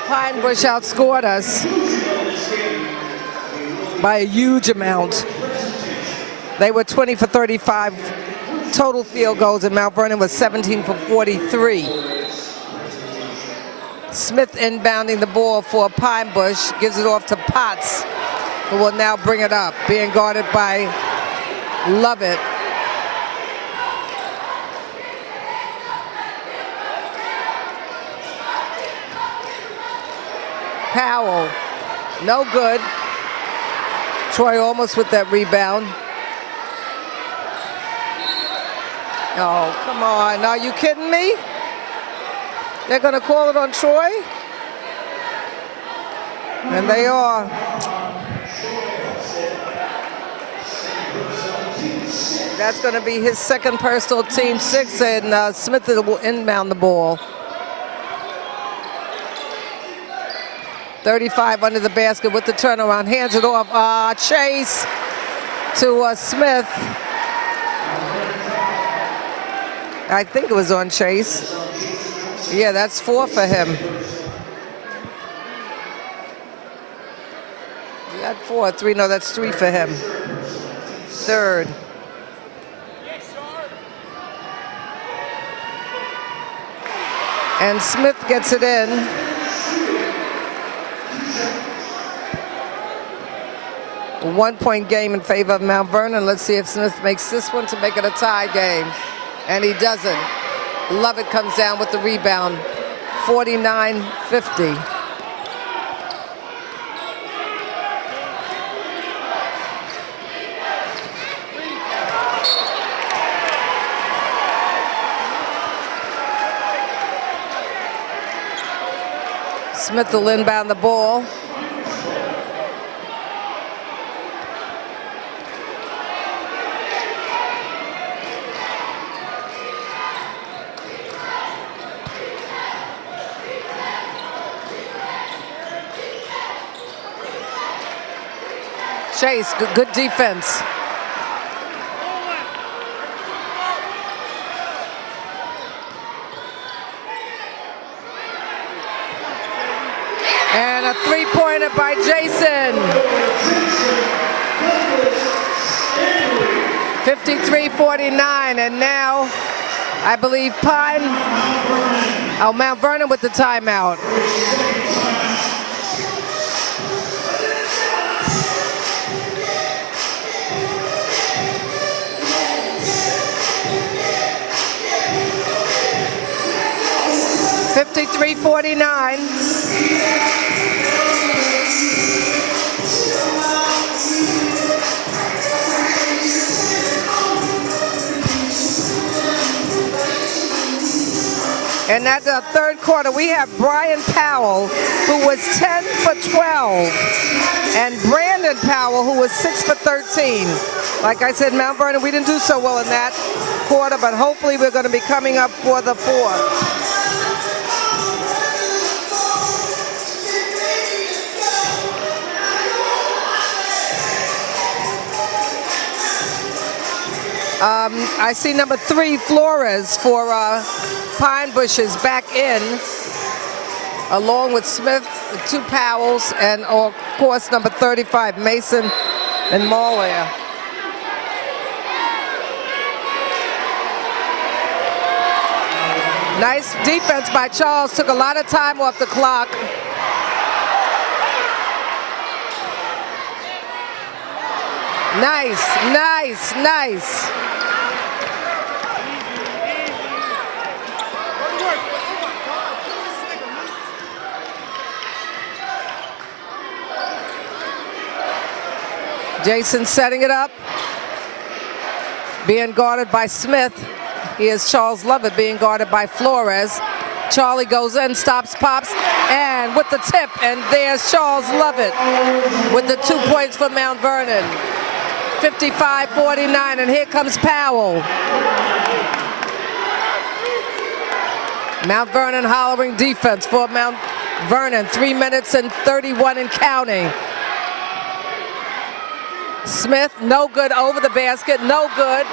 Pine Bush outscored us by a huge amount. They were 20 for 35 total field goals, and Mount Vernon was 17 for 43. Smith inbounding the ball for Pine Bush, gives it off to Potts, who will now bring it up, being guarded by Lovett. Powell, no good. Troy almost with that rebound. Oh, come on, are you kidding me? They're gonna call it on Troy? And they are. That's gonna be his second personal, team 6, and Smith will inbound the ball. 35 under the basket with the turnaround, hands it off. Chase to Smith. I think it was on Chase. Yeah, that's 4 for him. He got 4, 3, no, that's 3 for him. Third. And Smith gets it in. A 1-point game in favor of Mount Vernon. Let's see if Smith makes this one to make it a tie game. And he doesn't. Lovett comes down with the rebound. 49-50. Smith will inbound the ball. Chase, good defense. And a three-pointer by Jason. 53-49, and now I believe Mount Vernon with the timeout. $53-49. And at the third quarter, we have Brian Powell, who was 10 for 12, and Brandon Powell, who was 6 for 13. Like I said, Mount Vernon, we didn't do so well in that quarter, but hopefully we're going to be coming up for the fourth. I see number 3, Flores, for Pine Bushes back in, along with Smith, the 2 Powells, and of course number 35, Mason and Mollair. Nice defense by Charles, took a lot of time off the clock. Nice, nice, nice. Jason setting it up, being guarded by Smith. Here's Charles Lovett being guarded by Flores. Charlie goes in, stops, pops, and with the tip, and there's Charles Lovett with the 2 points for Mount Vernon. 55-49, and here comes Powell. Mount Vernon hollering defense for Mount Vernon. 3 minutes and 31 and counting. Smith, no good over the basket, no good.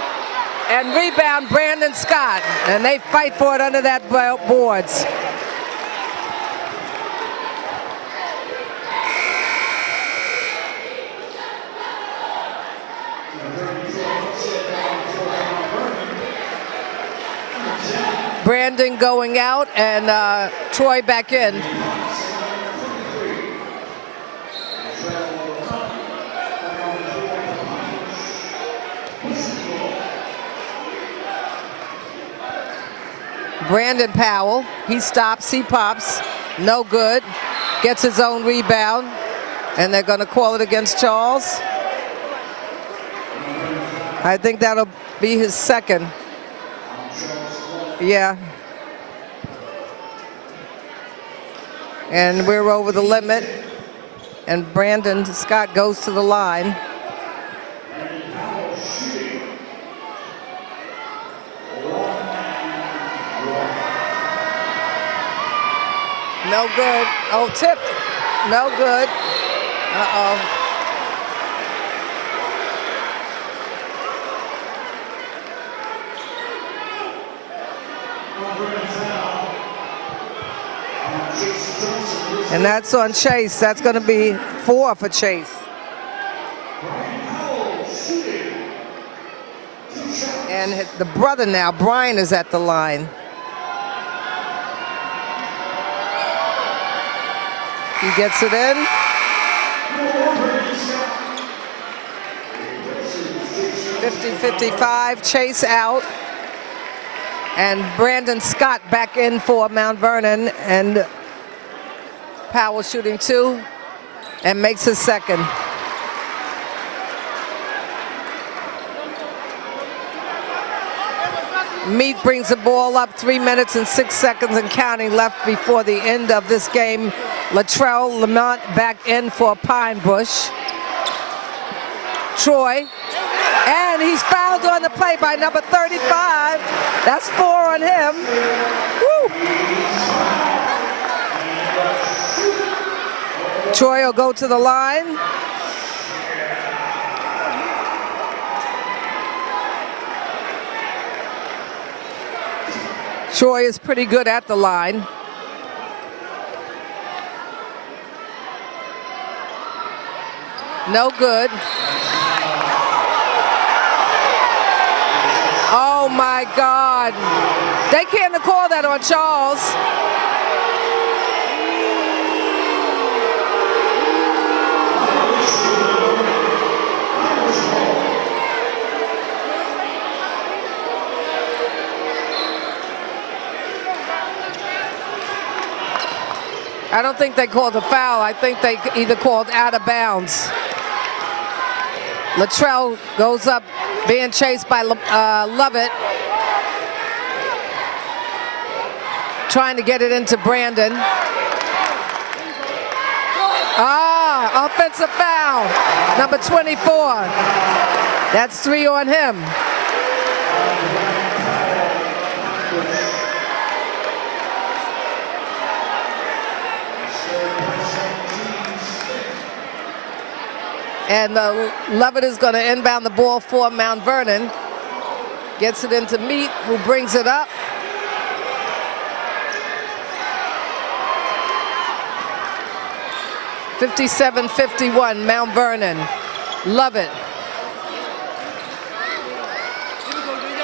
And rebound, Brandon Scott. And they fight for it under that boards. Brandon going out and Troy back in. Brandon Powell, he stops, he pops, no good, gets his own rebound, and they're going to call it against Charles. I think that'll be his second. Yeah. And we're over the limit, and Brandon Scott goes to the line. No good. Oh, tipped. No good. Uh-oh. And that's on Chase. That's going to be 4 for Chase. And the brother now, Brian, is at the line. He gets it in. .50-55, Chase out. And Brandon Scott back in for Mount Vernon. And Powell shooting 2 and makes his second. Meade brings the ball up, 3 minutes and 6 seconds and counting left before the end of this game. Latrell Lamont back in for Pine Bush. Troy, and he's fouled on the play by number 35. That's 4 on him. Woo. Troy will go to the line. Troy is pretty good at the line. No good. Oh my God. They can't call that on Charles. I don't think they called a foul. I think they either called out of bounds. Latrell goes up, being chased by Lovett. Trying to get it into Brandon. Ah, offensive foul. Number 24. That's 3 on him. And Lovett is going to inbound the ball for Mount Vernon. Gets it into Meat, who brings it up. (57-51), Mount Vernon. Lovett.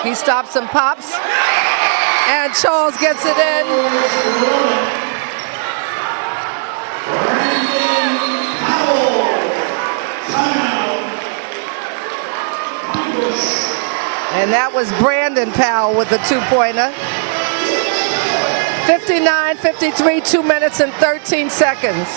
He stops and pops. And Charles gets it in. And that was Brandon Powell with the 2-pointer. 59-53, 2 minutes and 13 seconds.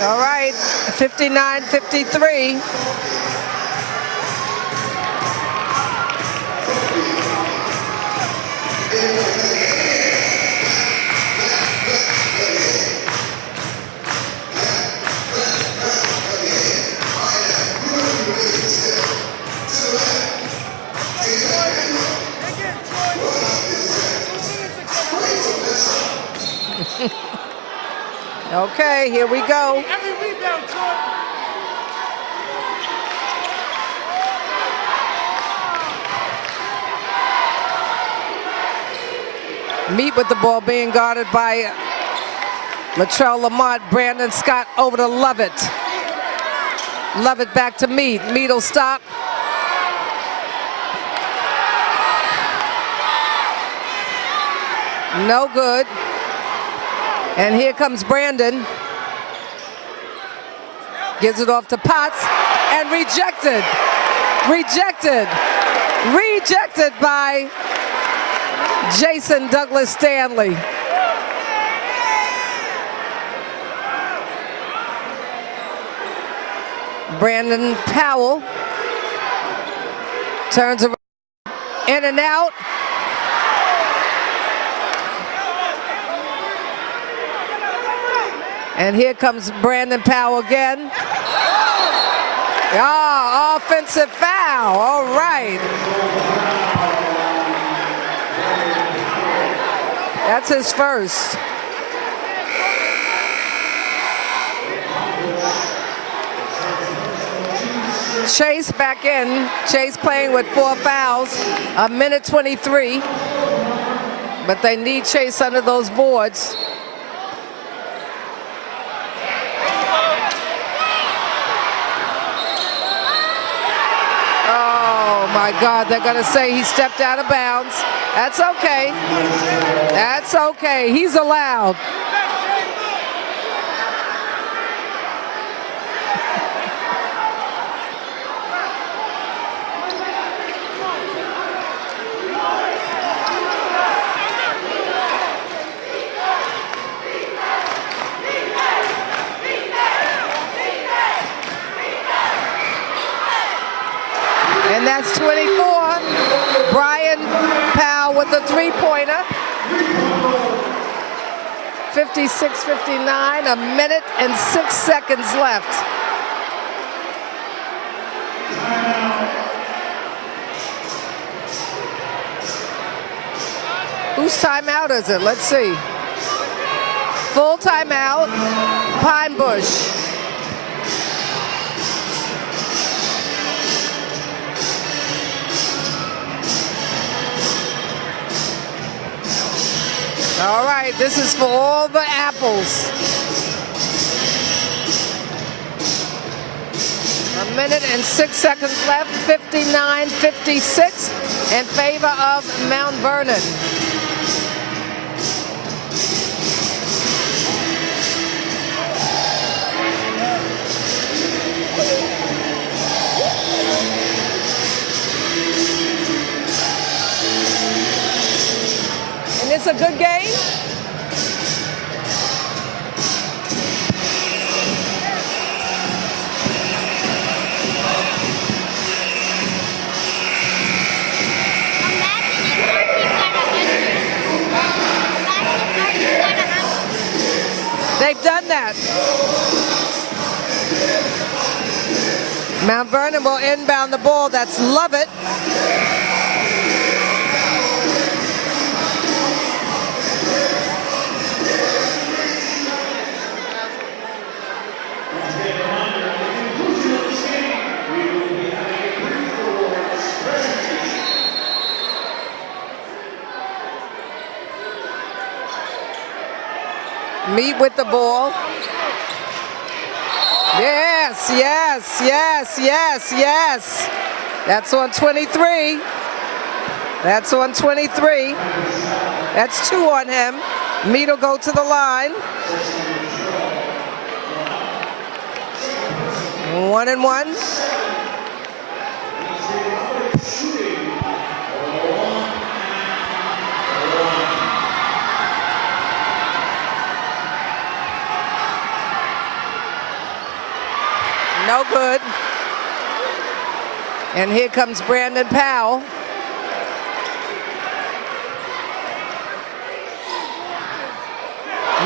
All right, 59-53. Okay, here we go. Every rebound, Meat with the ball being guarded by Latrell Lamont. Brandon Scott over to Lovett. Lovett back to Meat. Meat will stop. No good. And here comes Brandon. Gives it off to Potts and rejected. Rejected. Rejected by Jason Douglas Stanley. Brandon Powell turns around, in and out. And here comes Brandon Powell again. Ah, offensive foul. All right. That's his first. Chase back in. Chase playing with 4 fouls. 1:23. But they need Chase under those boards. My God, they're going to say he stepped out of bounds. That's okay. That's okay. He's allowed. And that's 24. Brian Powell with the three-pointer. 56-59, a minute and 6 seconds left. Whose timeout is it? Let's see. Full timeout, Pine Bush. All right, this is for all the apples. A minute and 6 seconds left, 59-56 in favor of Mount Vernon. And it's a good game? They've done that. Mount Vernon will inbound the ball. That's Lovett. Meet with the ball. Yes, yes, yes, yes, yes. That's on 23. That's on 23. That's 2 on him. Meet will go to the line. 1 and 1. No good. And here comes Brandon Powell.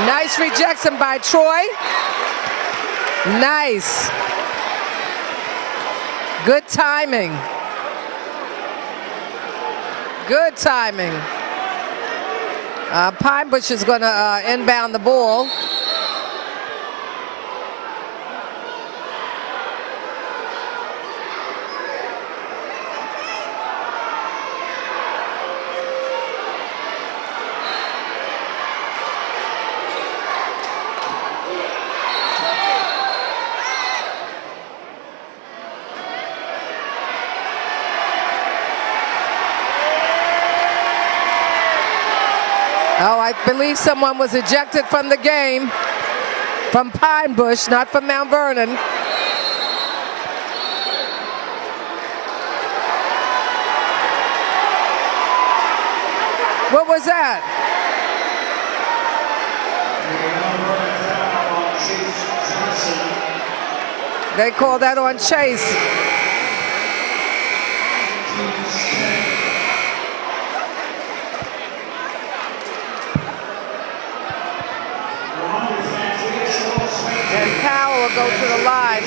Nice rejection by Troy. Nice. Good timing. Good timing. Pine Bush is going to inbound the ball. Oh, I believe someone was ejected from the game from Pine Bush, not from Mount Vernon. What was that? They call that on Chase. Go to the line.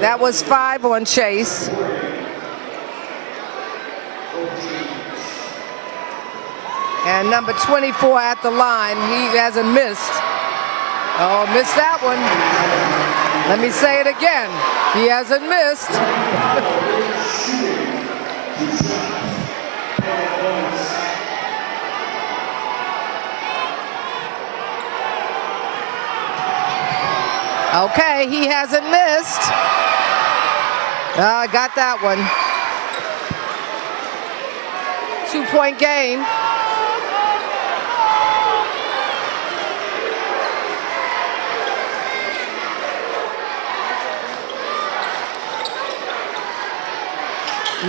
That was 5 on Chase. And number 24 at the line. He hasn't missed. Oh, missed that one. Let me say it again. He hasn't missed. Okay, he hasn't missed. I got that one. 2-point game.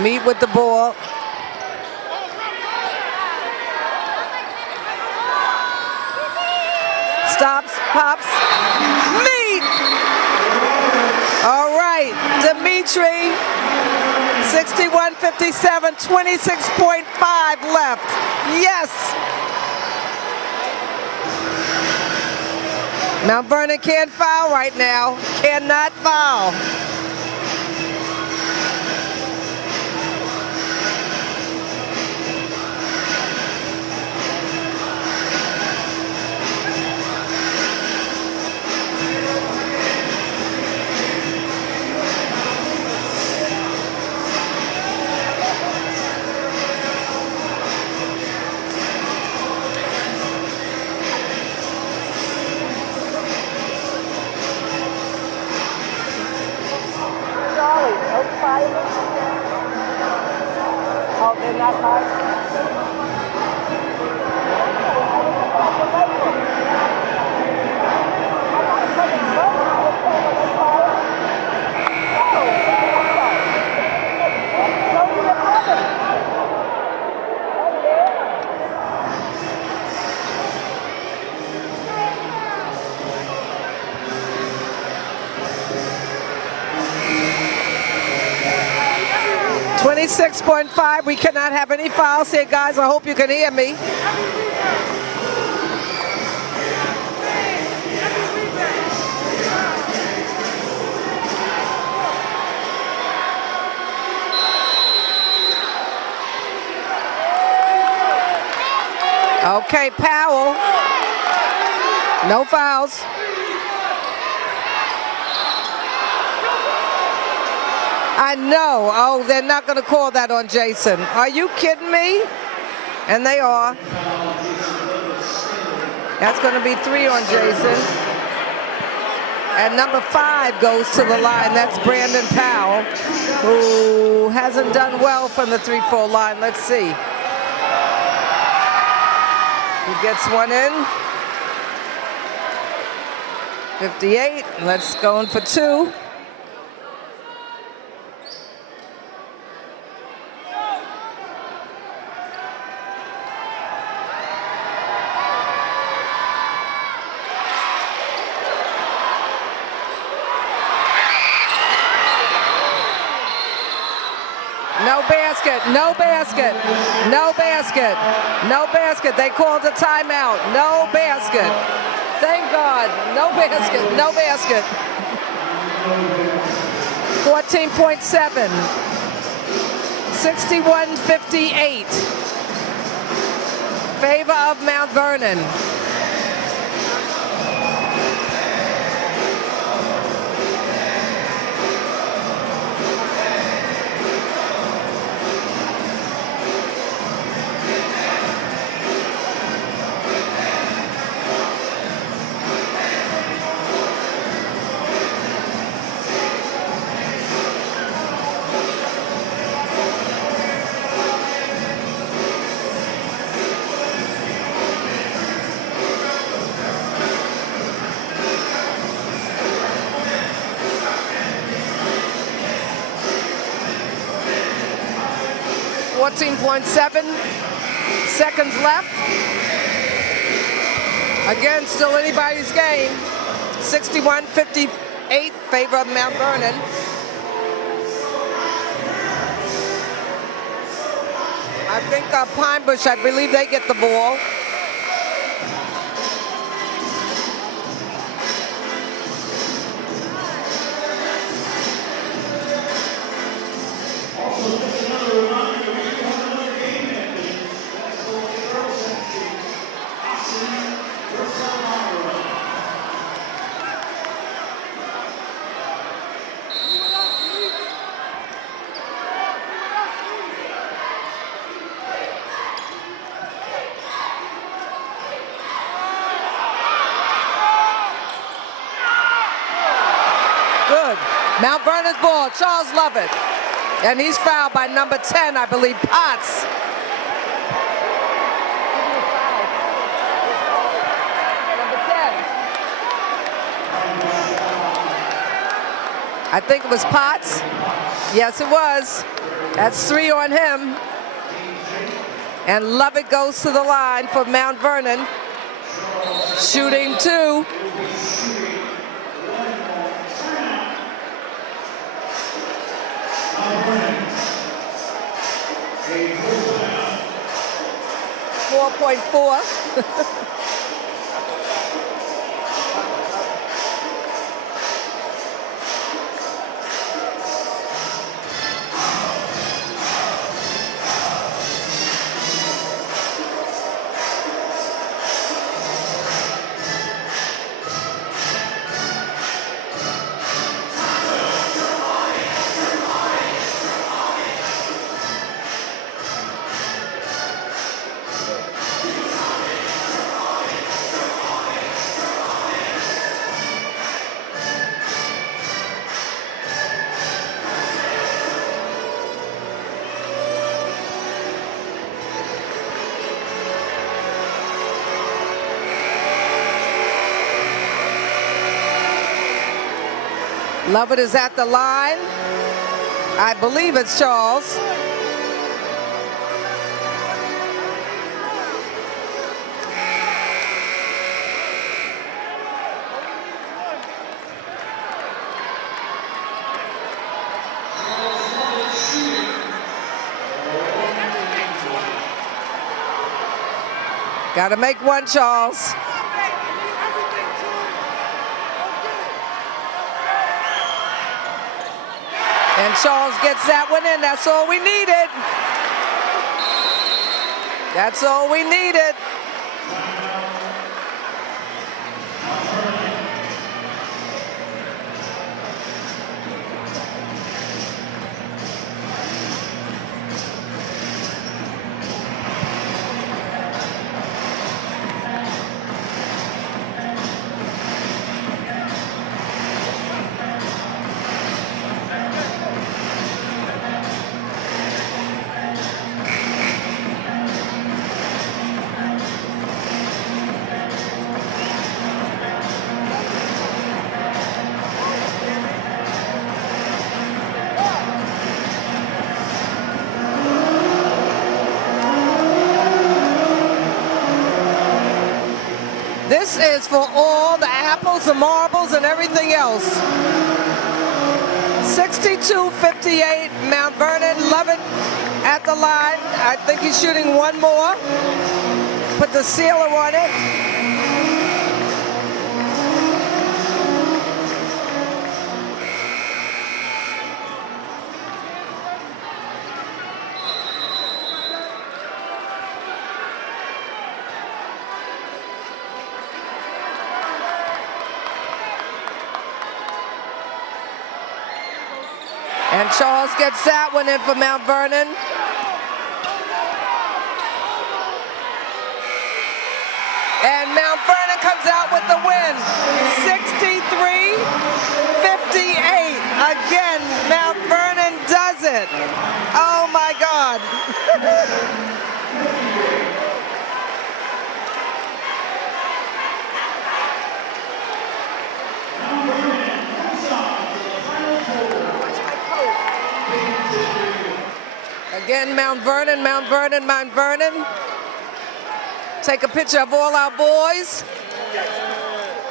Meet with the ball. Stops, pops, Meet! All right. Elementary. 61-57, 26.5 left. Yes. Mount Vernon can't foul right now. Cannot foul. Oh, they're not .5. We cannot have any fouls here, guys. I hope you can hear me. Okay, Powell. No fouls. I know. Oh, they're not going to call that on Jason. Are you kidding me? And they are. That's going to be 3 on Jason. And number 5 goes to the line. That's Brandon Powell, who hasn't done well from the 3-4 line. Let's see. He gets one in. 58. Let's go in for 2. No basket, no basket, no basket, no basket. They called a timeout. No basket. Thank God. No basket, no basket. 14.7. 61-58. Favor of Mount Vernon. .7 seconds left. Again, still anybody's game. 61-58, favor of Mount Vernon. I think Pine Bush, I believe they get the ball. Mount Vernon's ball, Charles Lovett. And he's fouled by number 10, I believe, Potts. Number 10. I think it was Potts. Yes, it was. That's 3 on him. And Lovett goes to the line for Mount Vernon. Shooting 2. 94.4. Lovett is at the line. I believe it's Charles. Got to make one, Charles. And Charles gets that one in. That's all we needed. That's all we needed. This is for all the apples, the marbles, and everything else. 62-58, Mount Vernon. Lovett at the line. I think he's shooting one more. Put the sealer on it. And Charles gets that one in for Mount Vernon. And Mount Vernon comes out with the win. 63-58. Again, Mount Vernon does it. Oh my God. Again, Mount Vernon, Mount Vernon, Mount Vernon. Take a picture of all our boys.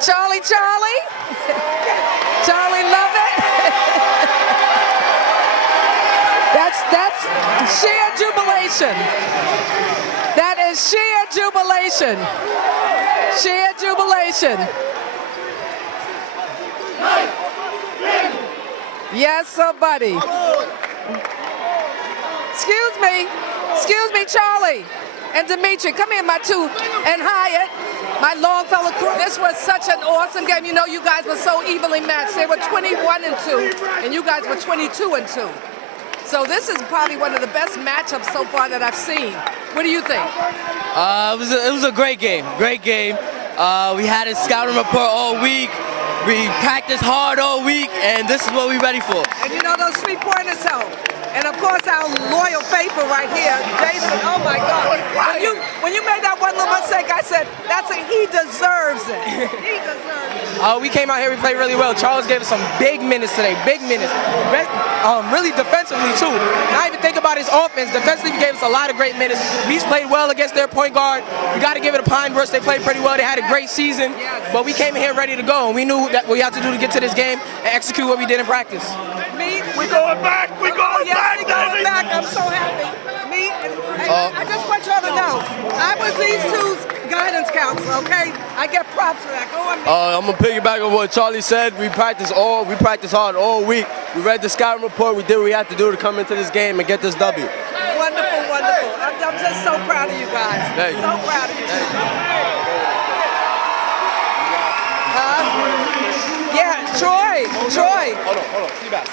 Charlie, Charlie. Charlie Lovett. That's sheer jubilation. That is sheer jubilation. Sheer jubilation. Yes, sir, buddy. Excuse me, Charlie and Dimitri. Come here, my two, and Hyatt, my Longfellow crew. This was such an awesome game. You know, you guys were so evenly matched. They were 21-2, and you guys were 22-2. So this is probably one of the best matchups so far that I've seen. What do you think? It was a great game. Great game. We had a scouting report all week. We practiced hard all week, and this is what we're ready for. And you know those three-pointers help. And of course, our loyal faithful right here, Jason. Oh my God! When you made that one little mistake, I said, he deserves it. He deserves it. We came out here, we played really well. Charles gave us some big minutes today, big minutes. Really defensively too. Not even think about his offense. Defensively, he gave us a lot of great minutes. We played well against their point guard. We got to give it a Pine Bush. They played pretty well. They had a great season, but we came in here ready to go, and we knew that what we had to do to get to this game and execute what we did in practice. We're going back. We're going back. We're going back. I'm so happy. I just want y'all to know, wonderful. I was these two's guidance counselor, okay? I get props for that. Go on, me. I'm gonna piggyback on what Charlie said. We practiced hard all week. We read the scouting report. We did what we had to do to come into this game and get this W. Wonderful, wonderful. I'm just so proud of you guys. Thank you. So proud of you. Yeah, Troy. Hold on. See back.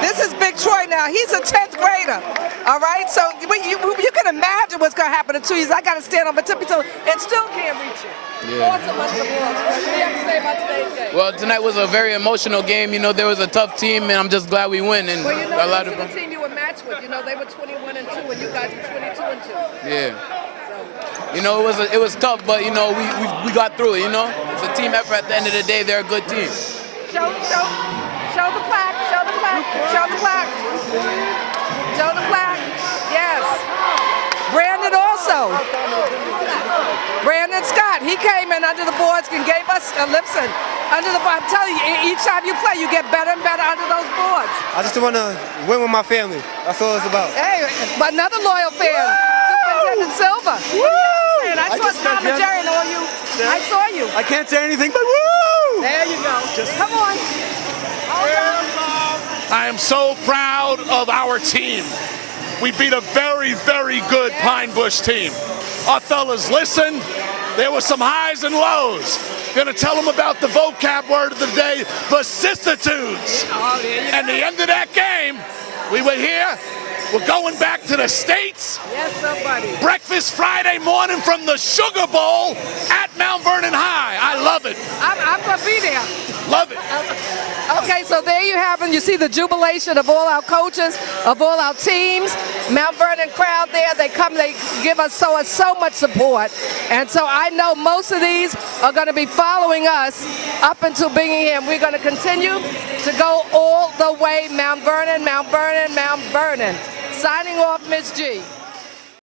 This is Big Troy now. He's a 10th grader. All right? So you can imagine what's going to happen in 2 years. I got to stand on my tippy toe and still can't reach it. Yeah. Awesome on the balls. What do you have to say about today's game? Well, tonight was a very emotional game. You know, there was a tough team, and I'm just glad we win. And Well, you know, a lot this of is the team you were matched with. You know, they were 21-2, and you guys were 22-2. yeah. You know, it was tough, but you know, we got through it. You know, it's a team effort. At the end of the day, they're a good team. Show the plaque. Show the plaque. Yes. Brandon also. Brandon Scott, he came in under the boards and gave us a listen. I'm telling you, each time you play, you get better and better under those boards. I just want to win with my family. That's all it's about. Hey, but another loyal fan, Superintendent Silva. Woo! And I saw Tom and Jerry and all you. I saw you. I can't say anything but woo! There you go. Come on. I am so proud of our team. We beat a very, very good Pine Bush team. Our fellas listened. There were some highs and lows. Gonna tell them about the vocab word of the day, vicissitudes. And the end of that game, we were here. We're going back to the States. Yes, somebody. Breakfast Friday morning from the Sugar Bowl at Mount Vernon High. I love it. I'm going to be there. Love it. Okay, so there you have it. You see the jubilation of all our coaches, of all our teams. Mount Vernon crowd there. They come, they give us so much support. And so I know most of these are going to be following us up until Bingham. We're going to continue to go all the way Mount Vernon, Mount Vernon, Mount Vernon. Signing off, Miss G.